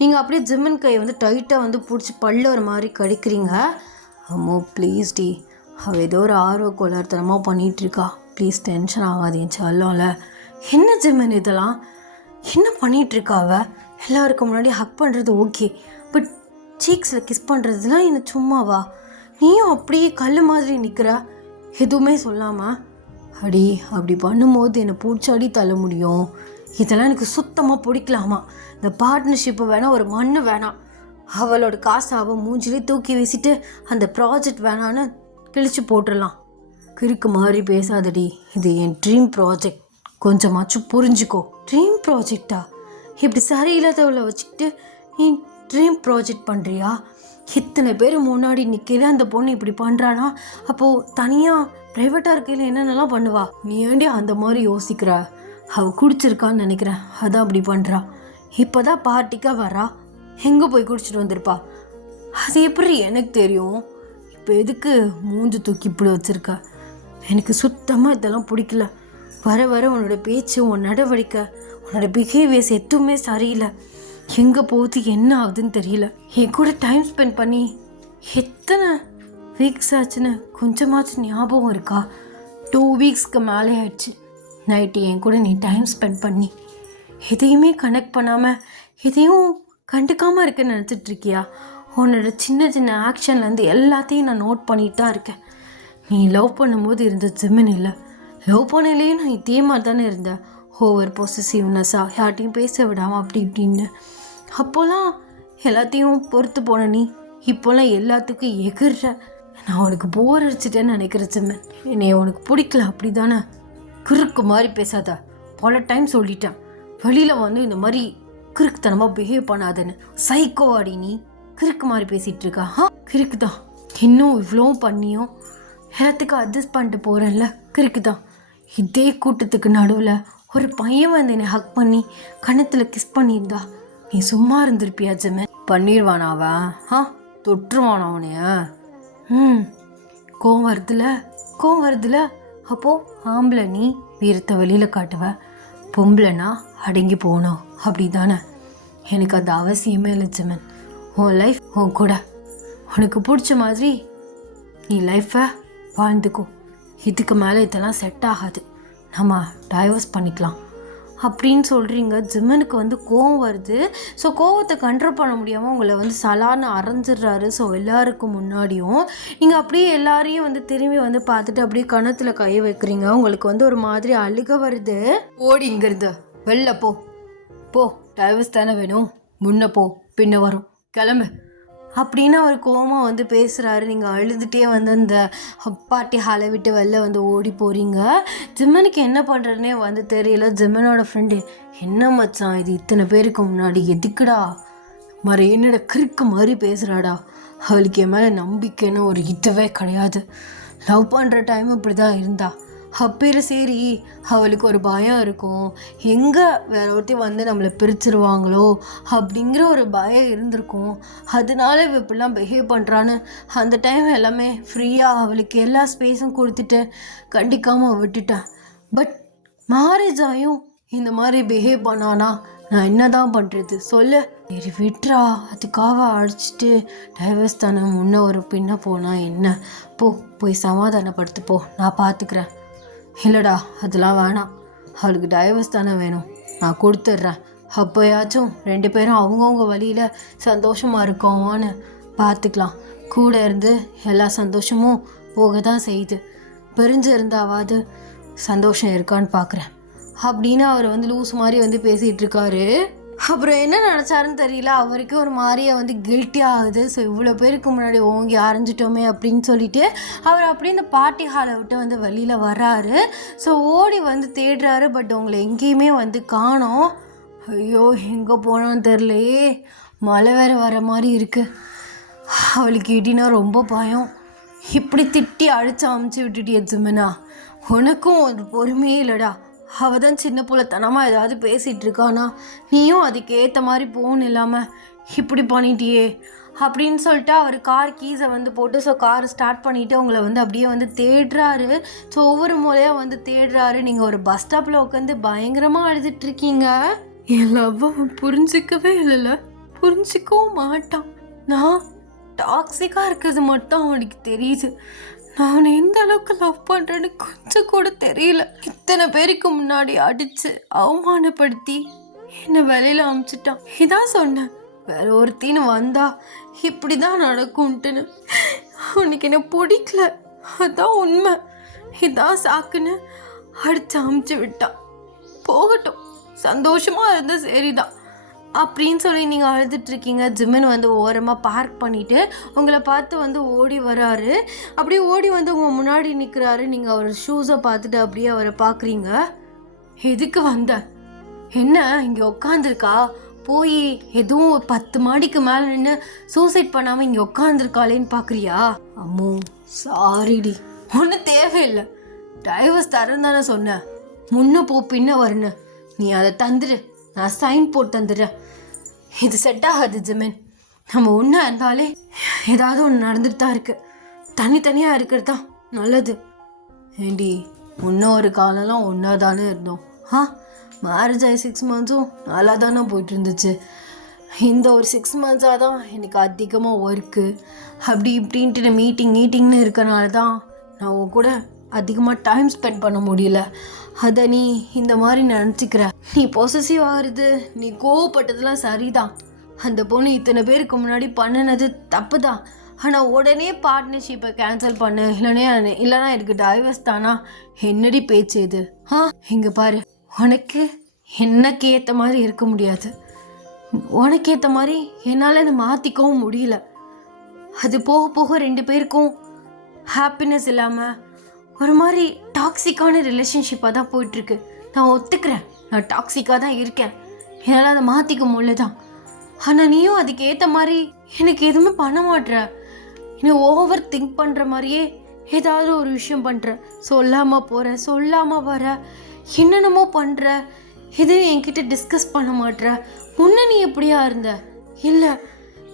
நீங்கள் அப்படியே ஜிம்மன் கையை வந்து டைட்டாக வந்து பிடிச்சி பல்ல ஒரு மாதிரி கடிக்கிறீங்க. அம்மோ ப்ளீஸ் டி, அவள் ஏதோ ஒரு ஆர்வ கோளாறுத்தனமாக பண்ணிகிட்ருக்கா, ப்ளீஸ் டென்ஷன் ஆகாதீங்க சொல்லல. என்ன ஜிம்மன் இதெல்லாம் என்ன பண்ணிகிட்ருக்கா அவள்? எல்லாருக்கும் முன்னாடி ஹக் பண்ணுறது ஓகே, பட் சீக்ஸில் கிஸ் பண்ணுறதுலாம் என்ன சும்மாவா? நீயும் அப்படியே கல் மாதிரி நிற்கிற, எதுவுமே சொல்லாமல். அடி அப்படி பண்ணும்போது என்னை பிடிச்சாடி தள்ள முடியும். இதெல்லாம் எனக்கு சுத்தமாக பிடிக்கலாமா? இந்த பார்ட்னர்ஷிப்பு வேணாம், ஒரு மண்ணு வேணாம். அவளோட காசை அவள் மூஞ்சிலே தூக்கி வீசிட்டு அந்த ப்ராஜெக்ட் வேணான்னு கிழிச்சு போட்டுடலாம். கிறுக்கு மாதிரி பேசாதடி, இது என் ட்ரீம் ப்ராஜெக்ட், கொஞ்சமாச்சும் புரிஞ்சுக்கோ. ட்ரீம் ப்ராஜெக்டா? இப்படி சரியில்லாதவளை வச்சுக்கிட்டு நீ ட்ரீம் ப்ராஜெக்ட் பண்ணுறியா? இத்தனை பேர் முன்னாடி நிற்கல அந்த பொண்ணு இப்படி பண்ணுறானா, அப்போது தனியாக ப்ரைவேட்டாக இருக்கையில் என்னென்னலாம் பண்ணுவா? நீ ஏண்டி அந்த மாதிரி யோசிக்கிற? அவள் குடிச்சிருக்கான்னு நினைக்கிறேன், அதான் அப்படி பண்ணுறா. இப்போ தான் பார்ட்டிக்காக வரா, எங்கே போய் குடிச்சிட்டு வந்திருப்பா? அது எப்படி எனக்கு தெரியும்? இப்போ எதுக்கு மூஞ்சி தூக்கி இப்படி வச்சுருக்க? எனக்கு சுத்தமாக இதெல்லாம் பிடிக்கல. வர உன்னோட பேச்சு, உன் நடவடிக்கை, உன்னோட பிஹேவியர்ஸ் எதுவுமே சரியில்லை. எங்கே போகுது, என்ன ஆகுதுன்னு தெரியல. என் கூட டைம் ஸ்பெண்ட் பண்ணி எத்தனை வீக்ஸ் ஆச்சுன்னு கொஞ்சமாச்சும் ஞாபகம் இருக்கா? 2 வீக்ஸ்க்கு மேலே ஆயிடுச்சு. நைட்டு என் கூட நீ டைம் ஸ்பெண்ட் பண்ணி எதையுமே கனெக்ட் பண்ணாமல், எதையும் கண்டுக்காமல் இருக்கேன்னு நினச்சிட்ருக்கியா? உன்னோட சின்ன ஆக்ஷன்லேருந்து எல்லாத்தையும் நான் நோட் பண்ணிட்டு தான் இருக்கேன். நீ லவ் பண்ணும்போது இருந்த ஜிம்மன் இல்லை, லவ் பண்ணலையே நான் இதே மாதிரி தானே இருந்தேன். ஓவர் பொசசிவ்னஸாக யார்ட்டையும் பேச விடாமல் அப்படி இப்படின்னு. அப்போல்லாம் எல்லாத்தையும் பொறுத்து போன நீ இப்போல்லாம் எல்லாத்துக்கும் எகிர்ற. நான் உனக்கு போர் அடிச்சிட்டேன்னு நினைக்கிற ஜிம்மன். என்னைய உனக்கு பிடிக்கல அப்படி தானே? கிறுக்கு மாதிரி பேசாத. பல டைம் சொல்லிட்டேன், வெளியில் வந்து இந்த மாதிரி கிறுக்குத்தனமாக பிஹேவ் பண்ணாதன்னு. சைக்கோவாடி நீ, கிறுக்கு மாதிரி பேசிகிட்டு இருக்கா? கிறுக்கு தான். இன்னும் இவ்வளோ பண்ணியும் எல்லாத்துக்கும் அட்ஜஸ்ட் பண்ணிட்டு போகிறேன்ல, கிறுக்கு தான். இதே கூட்டத்துக்கு நடுவில் ஒரு பையன் வந்து என்னை ஹக் பண்ணி கணத்தில் கிஸ் பண்ணியிருந்தா நீ சும்மா இருந்திருப்பியா ஜிம்மன்? பண்ணிடுவானாவா? தொட்டுருவானா அவனைய? கோவம் வருதுல. அப்போது ஆம்பளை நீ வீரத்தை வெளியில் காட்டுவ, பொம்பளைனா அடங்கி போனோம் அப்படி தானே? எனக்கு அந்த அவசியமே இல்லை ஜிம்மன். உன் லைஃப் உன் கூட, உனக்கு பிடிச்ச மாதிரி நீ லைஃப்பை வாழ்ந்துக்கோ. இதுக்கு மேலே இதெல்லாம் செட் ஆகாது, நம்ம டைவர்ஸ் பண்ணிக்கலாம் அப்படின்னு சொல்கிறீங்க. ஜிம்மனுக்கு வந்து கோவம் வருது. ஸோ கோவத்தை கண்ட்ரோல் பண்ண முடியாமல் உங்களை வந்து சலான்னு அரைஞ்சிடுறாரு. ஸோ எல்லாருக்கும் முன்னாடியும் நீங்கள் அப்படியே எல்லாரையும் வந்து திரும்பி வந்து பார்த்துட்டு அப்படியே கணத்தில் கையை வைக்கிறீங்க. உங்களுக்கு வந்து ஒரு மாதிரி அழுக வருது. ஓடி இங்கிருந்து வெளில போ, டைவர்ஸ் தானே வேணும், முன்ன போ பின்ன வரும், கிளம்பு அப்படின்னு அவர் கோவமாக வந்து பேசுகிறாரு. நீங்கள் அழுதுகிட்டே வந்து அந்த பார்ட்டி ஹாலை விட்டு வெளில வந்து ஓடி போகிறீங்க. ஜிம்மனுக்கு என்ன பண்ணுறதுனே வந்து தெரியல. ஜிம்மனோட ஃப்ரெண்டு, என்ன மச்சான் இது இத்தனை பேருக்கு முன்னாடி எதுக்குடா மாதிரி என்னோட கிறுக்கு மாதிரி பேசுகிறாடா? அவளுக்கு என் மேலே நம்பிக்கைன்னு ஒரு இதுவே கிடையாது. லவ் பண்ணுற டைம் இப்படி தான் இருந்தா. அப்பேரு சரி, அவளுக்கு ஒரு பயம் இருக்கும், எங்கே வேற ஒருத்தி வந்து நம்மளை பிரிச்சிருவாங்களோ அப்படிங்கிற ஒரு பயம் இருந்திருக்கும். அதனால இவ இப்படிலாம் பிஹேவ் பண்ணுறான்னு அந்த டைம் எல்லாமே ஃப்ரீயாக அவளுக்கு எல்லா ஸ்பேஸும் கொடுத்துட்டு கண்டிக்காமல் விட்டுட்டேன். பட் மேரேஜ் ஆகியும் இந்த மாதிரி பிஹேவ் பண்ணானா நான் என்ன தான் பண்ணுறது சொல்லு? சரி விட்றா, அதுக்காக அடிச்சுட்டு டைவர்ஸ் தானே, முன்ன ஒரு பின்ன போனால் என்ன? போய் சமாதானப்படுத்து, நான் பார்த்துக்கிறேன். இல்லைடா அதெல்லாம் வேணாம், அவளுக்கு டைவர்ஸ் தானே வேணும், நான் கொடுத்துட்றேன். அப்போயாச்சும் 2 பேரும் அவங்கவுங்க வழியில் சந்தோஷமாக இருக்கோமான்னு பார்த்துக்கலாம். கூட இருந்து எல்லா சந்தோஷமும் போக தான் செய்யுது, பிரிஞ்சு இருந்தாவாது சந்தோஷம் இருக்கான்னு பார்க்குறேன் அப்படின்னு அவர் வந்து லூஸ் மாதிரி வந்து பேசிகிட்டு இருக்காரு. அப்புறம் என்ன நினச்சாருன்னு தெரியல, அவருக்கு ஒரு மாதிரியே வந்து கில்ட்டி ஆகுது. ஸோ இவ்வளோ பேருக்கு முன்னாடி ஓங்கி அரைஞ்சிட்டோமே அப்படின்னு சொல்லிட்டு அவர் அப்படியே இந்த பார்ட்டி ஹாலை விட்டு வந்து வெளியில் வர்றாரு. ஸோ ஓடி வந்து தேடுறாரு. பட் உங்களை எங்கேயுமே வந்து காணோம். ஐயோ எங்கே போனான்னு தெரிலையே, மழை வேறு வர மாதிரி இருக்குது. அவளுக்கு இடினா ரொம்ப பயம். இப்படி திட்டி அடித்து அமுச்சு விட்டுட்டிய ஜிம்மனா, உனக்கும் ஒரு பொறுமையே இல்லைடா. அவள் தான் சின்ன புள்ளத்தனமாக ஏதாவது பேசிகிட்டு இருக்கானா, நீயும் அதுக்கேற்ற மாதிரி போகணும் இல்லாமல் இப்படி பண்ணிட்டியே அப்படின்னு சொல்லிட்டு அவர் கார் கீஸை வந்து போட்டு ஸோ கார் ஸ்டார்ட் பண்ணிவிட்டு உங்களை வந்து அப்படியே வந்து தேடுறாரு. ஸோ ஒவ்வொரு முறையாக வந்து தேடுறாரு. நீங்கள் ஒரு பஸ் ஸ்டாப்பில் உட்காந்து பயங்கரமாக அழுதுட்ருக்கீங்க. என் லவ் புரிஞ்சிக்கவே இல்லைல்ல, புரிஞ்சிக்கவும் மாட்டான். நான் டாக்ஸிக்காக இருக்கிறது மட்டும் அவனுக்கு தெரியுது. நான் எந்த அளவுக்கு லவ் பண்ணுறேன்னு கொஞ்சம் கூட தெரியல. இத்தனை பேருக்கு முன்னாடி அடித்து அவமானப்படுத்தி என்னை வெளியில் அனுப்பிச்சிட்டான். இதான் சொன்னேன், வேற ஒருத்தின்னு வந்தா இப்படி தான் நடக்கும்ட்டுன்னு. அவனுக்கு என்ன பிடிக்கல, அதான் உண்மை, இதான் சாக்குன்னு அடித்து அமுச்சு விட்டான். போகட்டும், சந்தோஷமாக இருந்தால் சரிதான் அப்படின்னு சொல்லி நீங்கள் அழுதுட்ருக்கீங்க. ஜிம்மன் வந்து ஓரமாக பார்க் பண்ணிவிட்டு உங்களை பார்த்து வந்து ஓடி வராரு. அப்படியே ஓடி வந்து உங்கள் முன்னாடி நிற்கிறாரு. நீங்கள் அவர் ஷூஸை பார்த்துட்டு அப்படியே அவரை பார்க்குறீங்க. எதுக்கு வந்த? என்ன இங்கே உட்காந்துருக்கா? போய் எதுவும் 10 மாடிக்கு மேலே நின்று சூசைட் பண்ணாமல் இங்கே உட்காந்துருக்காளேன்னு பார்க்குறியா? அம்மோ சாரிடி, ஒன்றும் தேவையில்லை, டைவர்ஸ் தரேன் தானே சொன்னேன், முன்ன போ பின்ன வரேன்னு. நீ அதை தந்துடு, நான் சைன் போட்டு தந்துடுறேன். இது செட் ஆகாது ஜிம்மன், நம்ம ஒன்றா இருந்தாலே ஏதாவது ஒன்று நடந்துட்டு தான் இருக்கு. தனித்தனியாக இருக்கிறது தான் நல்லது. ஏண்டி இன்னும் ஒரு காலம்லாம் ஒன்றா தானே இருந்தோம். மேரேஜ் ஆகி 6 மந்த்ஸும் நல்லா தானே போயிட்டு இருந்துச்சு. இந்த ஒரு 6 மந்த்ஸாக தான் எனக்கு அதிகமாக ஒர்க்கு அப்படி இப்படின்ட்டு மீட்டிங்னு இருக்கனால தான் நான் உன் கூட அதிகமாக டைம் ஸ்பெண்ட் பண்ண முடியல. அதை நீ இந்த மாதிரி நினச்சிக்கிற. நீ பொசசிவ் ஆகிறது, நீ கோவப்பட்டதெல்லாம் சரிதான். அந்த பொண்ணு இத்தனை பேருக்கு முன்னாடி பண்ணினது தப்பு தான். ஆனால் உடனே பார்ட்னர்ஷிப்பை கேன்சல் பண்ணு, இல்லைனா எனக்கு டைவர்ஸ் தானா? என்னடி பேச்சு இது? இங்கே பாரு, உனக்கு எனக்கு ஏற்ற மாதிரி இருக்க முடியாது, உனக்கு ஏற்ற மாதிரி என்னால் அதை மாற்றிக்கவும் முடியல. அது போக போக 2 பேருக்கும் ஹாப்பினஸ் இல்லாமல் ஒரு மாதிரி டாக்ஸிக்கான ரிலேஷன்ஷிப்பாக தான் போயிட்டுருக்கு. நான் ஒத்துக்கிறேன், நான் டாக்ஸிக்காக தான் இருக்கேன், என்னால் அதை மாற்றிக்க முடியல தான். ஆனால் நீயும் அதுக்கு ஏற்ற மாதிரி எனக்கு எதுவுமே பண்ண மாட்ற. இன்னும் ஓவர் திங்க் பண்ணுற மாதிரியே ஏதாவது ஒரு விஷயம் பண்ணுற, சொல்லாமல் போகிற, சொல்லாமல் வர, என்னென்னமோ பண்ணுற, எதுவும் என்கிட்ட டிஸ்கஸ் பண்ண மாட்ற. முன்ன நீ எப்படியா இருந்த? இல்லை,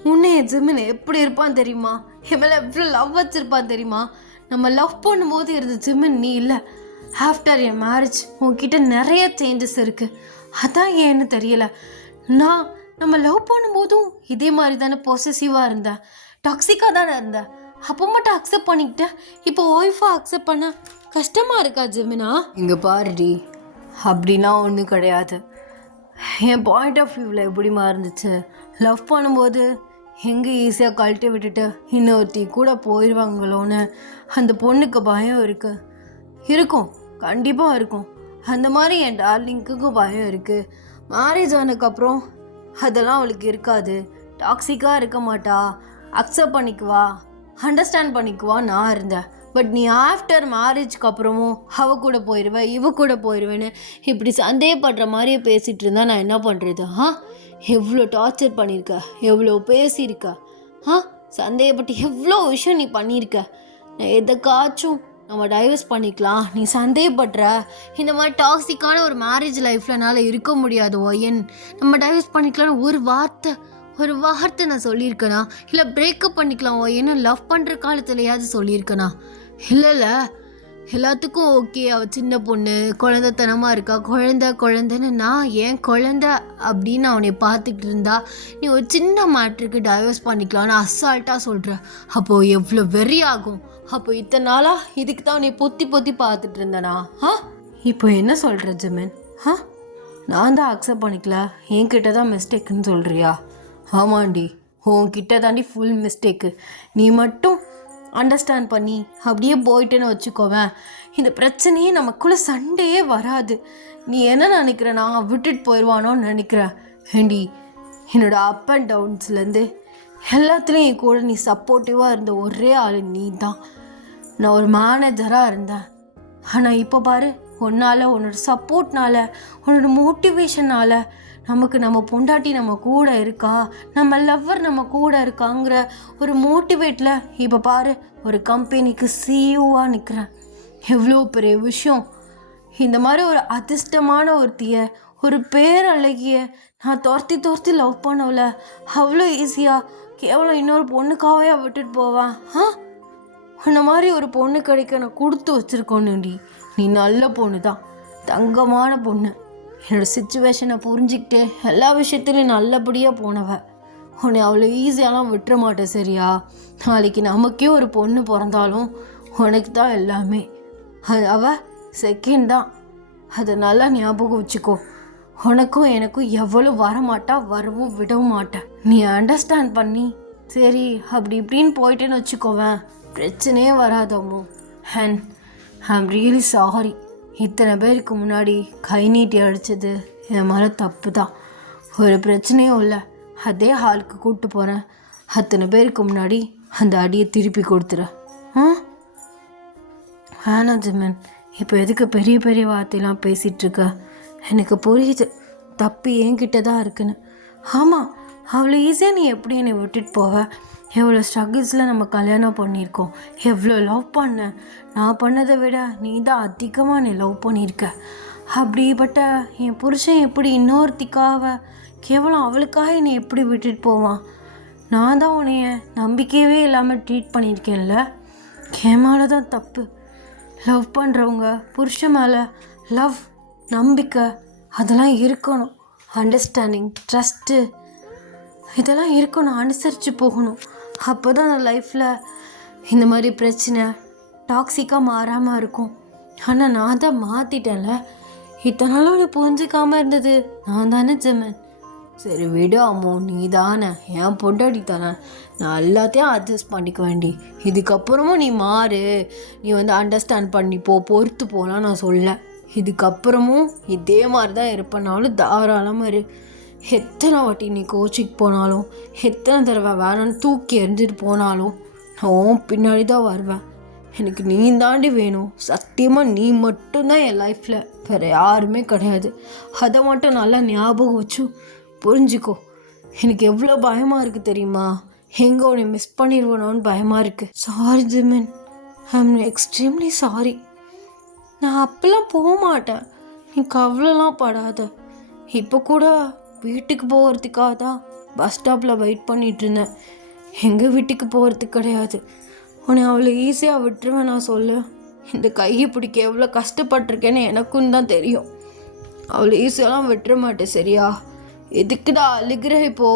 முன்னே ஜிமின் எப்படி இருப்பான் தெரியுமா? என் மேலே எவ்வளோ லவ் வச்சுருப்பான் தெரியுமா? நம்ம லவ் பண்ணும்போது இருந்த ஜிமின் நீ இல்லை. ஆஃப்டர் என் மேரேஜ் உன்கிட்ட நிறைய சேஞ்சஸ் இருக்குது. அதான் ஏன்னு தெரியல. நம்ம லவ் பண்ணும்போதும் இதே மாதிரி தானே பொசசிவாக இருந்தேன், டாக்ஸிக்காக தானே இருந்தேன். அப்போ மட்டும் அக்செப்ட் பண்ணிக்கிட்டேன், இப்போ ஒய்ஃபாக அக்செப்ட் பண்ண கஷ்டமாக இருக்கா ஜிமினா? இங்கே பாருடி, அப்படின்னா ஒன்றும் கிடையாது. என் பாயிண்ட் ஆஃப் வியூவில் எப்படிமா இருந்துச்சு, லவ் பண்ணும்போது எங்கே ஈஸியாக கழட்டி விட்டுட்டு இன்னொருத்தி கூட போயிடுவாங்களோன்னு அந்த பொண்ணுக்கு பயம் இருக்கும், கண்டிப்பாக இருக்கும். அந்த மாதிரி என் டார்லிங்க்குக்கும் பயம் இருக்குது. மேரேஜ் ஆனதுக்கப்புறம் அதெல்லாம் அவளுக்கு இருக்காது, டாக்ஸிக்காக இருக்க மாட்டா, அக்செப்ட் பண்ணிக்குவா, அண்டர்ஸ்டாண்ட் பண்ணிக்குவா நான் இருந்தேன். பட் நீ ஆஃப்டர் மேரேஜ்க்கு அப்புறமும் அவ கூட போயிடுவேன், இவ கூட போயிடுவேன்னு இப்படி சந்தேகப்படுற மாதிரியே பேசிகிட்டு இருந்தா நான் என்ன பண்ணுறது? எவ்வளோ டார்ச்சர் பண்ணியிருக்க, எவ்வளோ பேசியிருக்க, சந்தேகப்பட்டு எவ்வளோ விஷயம் நீ பண்ணியிருக்க. நான் எதுக்காச்சும் நம்ம டைவர்ஸ் பண்ணிக்கலாம், நீ சந்தேகப்படுற. இந்த மாதிரி டாக்ஸிக்கான ஒரு மேரேஜ் லைஃப்பில் என்னால் இருக்க முடியாது ஒயன், நம்ம டைவர்ஸ் பண்ணிக்கலாம்னு ஒரு வார்த்தை நான் சொல்லியிருக்கேனா? இல்லை பிரேக்கப் பண்ணிக்கலாம் ஒயன்னு லவ் பண்ணுற காலத்துலையாவது சொல்லியிருக்கேனா? இல்லை, எல்லாத்துக்கும் ஓகே, அவள் சின்ன பொண்ணு, குழந்தைத்தனமாக இருக்கா, குழந்தைன்னு நான் ஏன் குழந்தை அப்படின்னு அவனை பார்த்துக்கிட்டு இருந்தா நீ ஒரு சின்ன மேட்ருக்கு டைவர்ஸ் பண்ணிக்கலான்னு அசால்ட்டாக சொல்கிற. அப்போது எவ்வளோ வெறி ஆகும். அப்போ இத்தனை நாளாக இதுக்கு தான் நீ பொத்தி பார்த்துட்டு இருந்தனா? இப்போ என்ன சொல்கிற ஜிமின்? நான் தான் அக்செப்ட் பண்ணிக்கல, என்கிட்ட தான் மிஸ்டேக்குன்னு சொல்கிறியா? ஆமாண்டி, உன்கிட்ட தாண்டி ஃபுல் மிஸ்டேக்கு. நீ மட்டும் அண்டர்ஸ்டாண்ட் பண்ணி அப்படியே போயிட்டேன்னு வச்சுக்கோவேன், இந்த பிரச்சனையே நமக்குள்ளே சண்டையே வராது. நீ என்ன நினைக்கிற, நான் விட்டுட்டு போயிடுவானோன்னு நினைக்கிறேன். ஏண்டி, என்னோடய அப் அண்ட் டவுன்ஸ்லேருந்து எல்லாத்துலேயும் என் கூட நீ சப்போர்ட்டிவாக இருந்த ஒரே ஆள் நீ தான். நான் ஒரு மேனேஜராக இருந்தேன், ஆனால் இப்போ பாரு, உன்னால், உன்னோட சப்போர்ட்னால, உன்னோட மோட்டிவேஷனால் நம்ம பொண்டாட்டி நம்ம கூட இருக்கா, நம்ம லவ்வர் நம்ம கூட இருக்காங்கிற ஒரு மோட்டிவேட்டில் இப்போ பாரு ஒரு கம்பெனிக்கு சிஇஓவாக நிற்கிறேன். எவ்வளோ பெரிய விஷயம். இந்த மாதிரி ஒரு அதிர்ஷ்டமான ஒருத்திய, ஒரு பேரழகிய நான் துரத்தி லவ் பண்ணல, அவ்வளோ ஈஸியாக கேவலம் இன்னொரு பொண்ணுக்காகவே விட்டுட்டு போவேன்? உன்ன மாதிரி ஒரு பொண்ணு கிடைக்க நான் கொடுத்து வச்சுருக்கோன்னுடி. நீ நல்ல பொண்ணு தான், தங்கமான பொண்ணு. என்னோடய சுச்சுவேஷனை புரிஞ்சுக்கிட்டு எல்லா விஷயத்துலையும் நல்லபடியாக போனவ. உன்னை அவ்வளோ ஈஸியாலாம் விட்டுற மாட்டேன், சரியா? நாளைக்கு நமக்கே ஒரு பொண்ணு பிறந்தாலும் உனக்கு தான் எல்லாமே. அவள் செகண்ட் தான், அதை நல்லா ஞாபகம் வச்சுக்கோ. உனக்கும் எனக்கும் எவ்வளோ வரமாட்டா, வரவும் விடவும் மாட்டேன். நீ அண்டர்ஸ்டாண்ட் பண்ணி சரி அப்படி இப்படின்னு போயிட்டேன்னு வச்சுக்கோவேன், பிரச்சனையே வராதம்மோ. And I am really sorry. இத்தனை பேருக்கு முன்னாடி கை நீட்டி அடித்தது என் மேலே தப்பு தான். ஒரு பிரச்சனையும் இல்லை, அதே ஹாலுக்கு கூப்பிட்டு போகிறேன், அத்தனை பேருக்கு முன்னாடி அந்த அடியை திருப்பி கொடுத்துறேன். வேணாம் ஜிமன், இப்போ எதுக்கு பெரிய பெரிய வார்த்தையெல்லாம் பேசிகிட்ருக்க? எனக்கு புரியுது தப்பு என்கிட்ட தான் இருக்குன்னு. ஆமாம், அவ்வளோ ஈஸியாக நீ எப்படி என்னை விட்டுட்டு போவ? எவ்வளோ ஸ்ட்ரகிள்ஸில் நம்ம கல்யாணம் பண்ணியிருக்கோம், எவ்வளோ லவ் பண்ண. நான் பண்ணதை விட நீ தான் அதிகமாக நீ லவ் பண்ணியிருக்க. அப்படிப்பட்ட என் புருஷன் எப்படி இன்னொருத்திக்காக கேவலம் அவளுக்காக என்னை எப்படி விட்டுட்டு போவான்? நான் தான் உன்னைய நம்பிக்கையவே இல்லாமல் ட்ரீட் பண்ணியிருக்கேன்ல, என் மேலே தான் தப்பு. லவ் பண்ணுறவங்க புருஷன் மேலே லவ், நம்பிக்கை அதெல்லாம் இருக்கணும். அண்டர்ஸ்டாண்டிங், ட்ரஸ்ட்டு இதெல்லாம் இருக்கணும், அனுசரித்து போகணும். அப்போ தான் அந்த லைஃப்பில் இந்த மாதிரி பிரச்சனை டாக்ஸிக்காக மாறாமல் இருக்கும். ஆனால் நான் தான் மாற்றிட்டேன்ல, இத்தனை நாளும் நீ புரிஞ்சிக்காமல் இருந்தது நான் தானே ஜெமன். சரி விடு அம்மோ, நீ தானே என் பொண்டாட்டி தானே, நான் எல்லாத்தையும் அட்ஜஸ்ட் பண்ணிக்க வேண்டி. இதுக்கப்புறமும் நீ மாறு, நீ அண்டர்ஸ்டாண்ட் பண்ணிப்போ, பொறுத்து போகலாம் நான் சொல்ல. இதுக்கப்புறமும் இதே மாதிரி தான் இருப்பனாலும் தாராளமாக இரு. எத்தனை வாட்டி நீ கோச்சிக்கு போனாலும், எத்தனை தடவை வேணும்னு தூக்கி எறிஞ்சிட்டு போனாலும் நான் பின்னாடி தான் வருவேன். எனக்கு நீ தாண்டி வேணும். சத்தியமாக நீ மட்டும்தான் என் லைஃப்பில், வேறு யாருமே கிடையாது. அதை மட்டும் நல்லா ஞாபகம் வச்சு புரிஞ்சுக்கோ. எனக்கு எவ்வளோ பயமாக இருக்குது தெரியுமா? எங்கே உன்னை மிஸ் பண்ணிடுவேணும்னு பயமாக இருக்குது. Sorry Jimin, I am extremely sorry. நான் அப்பெல்லாம் போக மாட்டேன், நீ கவலைலாம் படாத. இப்போ கூட வீட்டுக்கு போகிறதுக்காக தான் பஸ் ஸ்டாப்பில் வெயிட் பண்ணிகிட்டு இருந்தேன். எங்கள் வீட்டுக்கு போகிறதுக்கு கிடையாது. உன்னை அவ்வளோ ஈஸியாக விட்டுருவேன் நான் சொல்லு. இந்த கையை பிடிக்க எவ்வளோ கஷ்டப்பட்டிருக்கேன்னு எனக்கும் தான் தெரியும். அவ்வளோ ஈஸியாலாம் விட்டுற மாட்டேன் சரியா? எதுக்குடா அழுகிற இப்போ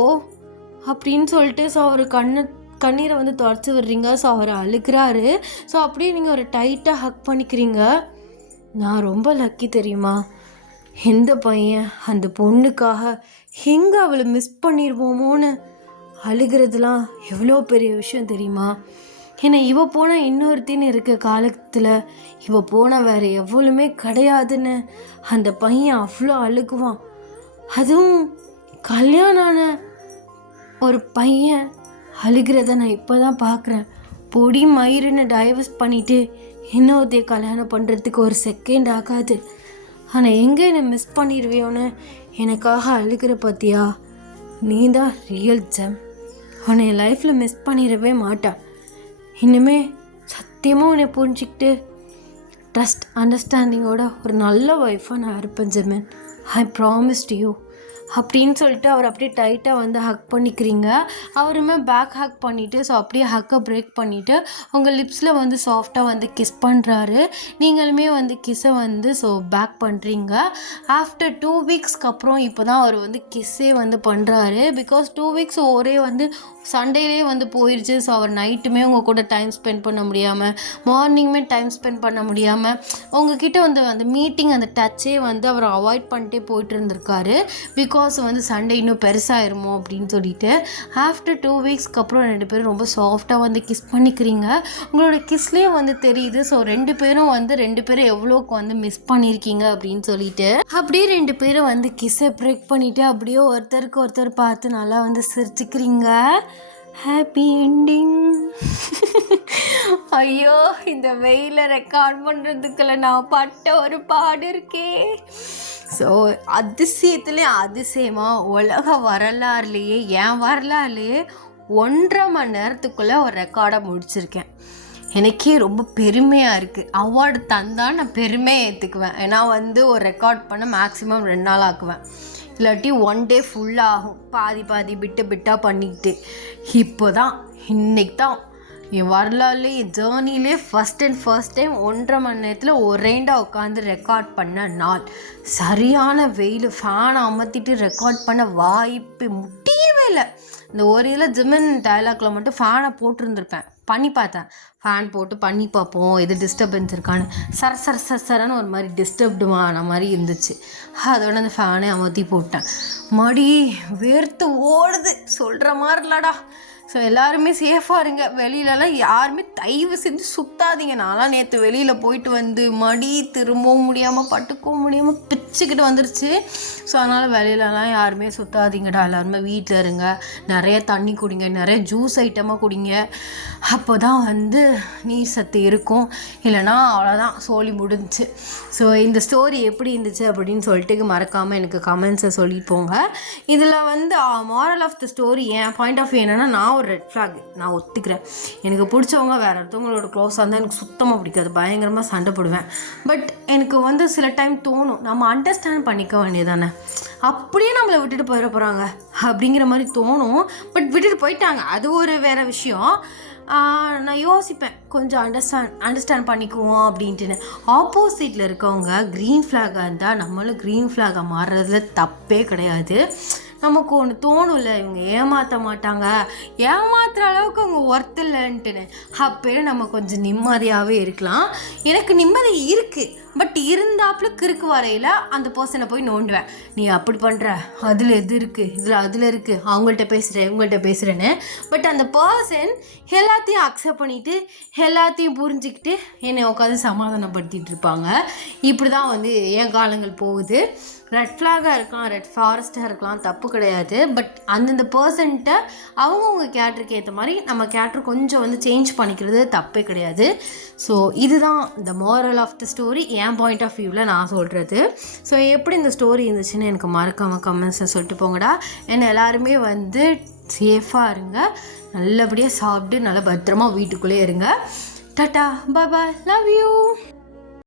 அப்படின்னு சொல்லிட்டு ஸோ அவர் கண்ணீரை வந்து தொடச்சி விடுறீங்க. ஸோ அவர் அழுகிறாரு. ஸோ அப்படியே நீங்கள் ஒரு டைட்டாக ஹக் பண்ணிக்கிறீங்க. நான் ரொம்ப லக்கி தெரியுமா? எந்த பையன் அந்த பொண்ணுக்காக எங்கே அவளை மிஸ் பண்ணிடுவோமோன்னு அழுகிறதுலாம் எவ்வளோ பெரிய விஷயம் தெரியுமா? ஏன்னா இவ போனால் இன்னொருத்தின்னு இருக்க காலத்தில் இவ போனால் வேறு எவ்வளவுமே கிடையாதுன்னு அந்த பையன் அவ்வளோ அழுகுவான். அதுவும் கல்யாணம் ஆன ஒரு பையன் அழுகிறத நான் இப்போ தான் பார்க்குறேன். பொடி மயிருன்னு டைவர்ஸ் பண்ணிவிட்டு இன்னொருத்தைய கல்யாணம் பண்ணுறதுக்கு ஒரு செகண்ட் ஆகாது. ஆனால் எங்கே என்னை மிஸ் பண்ணிடுவியோன்னு எனக்காக அழுகிற பார்த்தியா? நீ தான் ரியல் ஜெம். உன்னை என் லைஃப்பில் மிஸ் பண்ணிடவே மாட்டான். இன்னுமே சத்தியமாக உன்னை புரிஞ்சிக்கிட்டு ட்ரஸ்ட் அண்டர்ஸ்டாண்டிங்கோட ஒரு நல்ல ஒய்ஃபாக நான் இருப்பேன் ஜெமின். ஐ ப்ராமிஸ் டு யூ அப்படின்னு சொல்லிட்டு அவர் அப்படியே டைட்டாக வந்து ஹக் பண்ணிக்கிறீங்க. அவருமே பேக் ஹக் பண்ணிவிட்டு ஸோ அப்படியே ஹக்கை பிரேக் பண்ணிவிட்டு உங்கள் லிப்ஸில் வந்து சாஃப்டாக வந்து கிஸ் பண்ணுறாரு. நீங்களுமே வந்து கிஸ்ஸை வந்து ஸோ பேக் பண்ணுறீங்க. ஆஃப்டர் 2 வீக்ஸ்க்கு அப்புறம் இப்போ தான் அவர் வந்து கிஸ்ஸே வந்து பண்ணுறாரு. பிகாஸ் 2 வீக்ஸ் ஒரே வந்து சண்டேலேயே வந்து போயிடுச்சு. ஸோ அவர் நைட்டுமே உங்கள் கூட டைம் ஸ்பெண்ட் பண்ண முடியாமல், மார்னிங்குமே டைம் ஸ்பெண்ட் பண்ண முடியாமல் உங்ககிட்ட வந்து அந்த மீட்டிங் அந்த டச்சே வந்து அவர் அவாய்ட் பண்ணிட்டே போயிட்டு இருந்திருக்காரு. பிகாஸ் வந்து சண்டே இன்னும் பெருசாகிருமோ அப்படின்னு சொல்லிட்டு ஆஃப்டர் 2 வீக்ஸ்க்கு அப்புறம் 2 பேரும் ரொம்ப சாஃப்டாக வந்து கிஸ் பண்ணிக்கிறீங்க. உங்களோட கிஸ்லேயே வந்து தெரியுது. ஸோ 2 பேரும் எவ்வளோக்கு வந்து மிஸ் பண்ணியிருக்கீங்க அப்படின்னு சொல்லிட்டு அப்படியே 2 பேரும் வந்து கிஸ்ஸை பிரேக் பண்ணிவிட்டு அப்படியே ஒருத்தருக்கு ஒருத்தர் பார்த்து நல்லா வந்து சிரிச்சுக்கிறீங்க. Happy ending. ஐயோ, இந்த வெயிலை ரெக்கார்ட் பண்ணுறதுக்குள்ள நான் பட்ட ஒரு பாடு இருக்கே. ஸோ அதிசயமாக உலக வரலாறுலேயே என் வரலாறுலேயே 1.5 மணி நேரத்துக்குள்ளே ஒரு ரெக்கார்டை முடிச்சிருக்கேன். எனக்கே ரொம்ப பெருமையாக இருக்குது. அவார்டு தந்தால் நான் பெருமையை ஏற்றுக்குவேன். ஏன்னா வந்து ஒரு ரெக்கார்ட் பண்ண மேக்ஸிமம் 2 நாள் ஆக்குவேன், இல்லாட்டி 1 டே ஃபுல்லாகும். பாதி பிட்டாக பண்ணிக்கிட்டு இன்னைக்கு தான் என் வரலாறுலே என் ஜேர்னிலே ஃபஸ்ட் டைம் 1.5 மணி நேரத்தில் ஒரேண்டா உட்காந்து ரெக்கார்ட் பண்ண நாள். சரியான வெயில், ஃபேனை அமர்த்திட்டு ரெக்கார்ட் பண்ண வாய்ப்பு முடியவே இல்லை. இந்த ஒரு இதில் ஜிமின் டைலாக்ல மட்டும் ஃபேனை போட்டிருந்துருப்பேன். பண்ணி பார்த்தேன், ஃபேன் போட்டு பண்ணி பார்ப்போம் எது டிஸ்டர்பன்ஸ் இருக்கான்னு. சரன்னு ஒரு மாதிரி டிஸ்டர்ப்டுமான மாதிரி இருந்துச்சு. அதோட அந்த ஃபேனே அமர்த்தி போட்டேன். மடி வேர்த்து ஓடுது, சொல்கிற மாதிரி இல்லடா. ஸோ எல்லாருமே சேஃபாக இருங்க. வெளியிலலாம் யாருமே தயவு செஞ்சு சுத்தாதீங்க. நான்லாம் நேற்று வெளியில் போயிட்டு வந்து மடி திரும்பவும் முடியாமல் பட்டுக்கவும் முடியாமல் பிச்சுக்கிட்டு வந்துருச்சு. ஸோ அதனால் வெளியிலலாம் யாருமே சுத்தாதீங்கடா. எல்லாருமே வீட்டில் இருங்க, நிறைய தண்ணி குடிங்க, நிறைய ஜூஸ் ஐட்டமாக குடிங்க. அப்போ தான் வந்து நீர் சத்து இருக்கும். இல்லைனா அவ்வளோதான், சோலி முடிஞ்சிச்சு. ஸோ இந்த ஸ்டோரி எப்படி இருந்துச்சு அப்படின்னு சொல்லிட்டு மறக்காமல் எனக்கு கமெண்ட்ஸை சொல்லிட்டு போங்க. இதில் வந்து மாரல் ஆஃப் த ஸ்டோரி என் பாயிண்ட் ஆஃப் வியூ என்னென்னா, நான் ஒரு ரெட் ஃப்ளாக் நான் ஒத்துக்கிறேன். எனக்கு பிடிச்சவங்க வேறு ஒருத்தவங்களோட க்ளோஸாக இருந்தால் எனக்கு சுத்தமாக பிடிக்காது, பயங்கரமாக சண்டை போடுவேன். பட் எனக்கு வந்து சில டைம் தோணும், நம்ம அண்டர்ஸ்டாண்ட் பண்ணிக்க வேண்டியதானே, அப்படியே நம்மளை விட்டுட்டு போயிட போகிறாங்க அப்படிங்கிற மாதிரி தோணும். பட் விட்டுட்டு போயிட்டாங்க, அது ஒரு வேறு விஷயம். நான் யோசிப்பேன், கொஞ்சம் அண்டர்ஸ்டாண்ட் பண்ணிக்குவோம் அப்படின்ட்டுன்னு. ஆப்போசிட்டில் இருக்கவங்க க்ரீன் ஃப்ளாகாக இருந்தால் நம்மளும் க்ரீன் ஃப்ளாகாக மாறுறதுல தப்பே கிடையாது. நமக்கு ஒன்று தோணும்ல, இவங்க ஏமாற்ற மாட்டாங்க, ஏமாத்துற அளவுக்கு அவங்க ஒர்த் இல்லைன்ட்டுன்னு. அப்போயே நம்ம கொஞ்சம் நிம்மதியாகவே இருக்கலாம். எனக்கு நிம்மதி இருக்குது, பட் இருந்தாப்புல கிறுக்கு வரையில் அந்த பர்சனை போய் நோண்டுவேன். நீ அப்படி பண்ணுற, அதில் எது இருக்குது, அதில் இருக்குது, அவங்கள்ட்ட பேசுகிறேன் இவங்கள்ட்ட பேசுகிறேன்னு. பட் அந்த பர்சன் எல்லாத்தையும் அக்செப்ட் பண்ணிவிட்டு எல்லாத்தையும் புரிஞ்சுக்கிட்டு என்னை உட்காந்து சமாதானப்படுத்திகிட்டு இருப்பாங்க. இப்படி தான் வந்து என் காலங்கள் போகுது. ரெட் ஃப்ளாகாக இருக்கலாம், ரெட் ஃபாரஸ்ட்டாக இருக்கலாம், தப்பு கிடையாது. பட் அந்தந்த பர்சன்ட்ட அவங்கவுங்க கேரக்டருக்கு ஏற்ற மாதிரி நம்ம கேரக்டர் கொஞ்சம் வந்து சேஞ்ச் பண்ணிக்கிறது தப்பே கிடையாது. ஸோ இதுதான் the moral of the story, என் பாயிண்ட் ஆஃப் வியூவில் நான் சொல்கிறது. ஸோ எப்படி இந்த ஸ்டோரி இருந்துச்சுன்னு எனக்கு மறக்காமல் கமெண்ட்ஸில் சொல்லிட்டு போங்கடா. ஏன்னா எல்லாருமே வந்து சேஃபாக இருங்க, நல்லபடியாக சாப்பிட்டு நல்லா பத்திரமா வீட்டுக்குள்ளே இருங்க. Tata, bye bye, love you.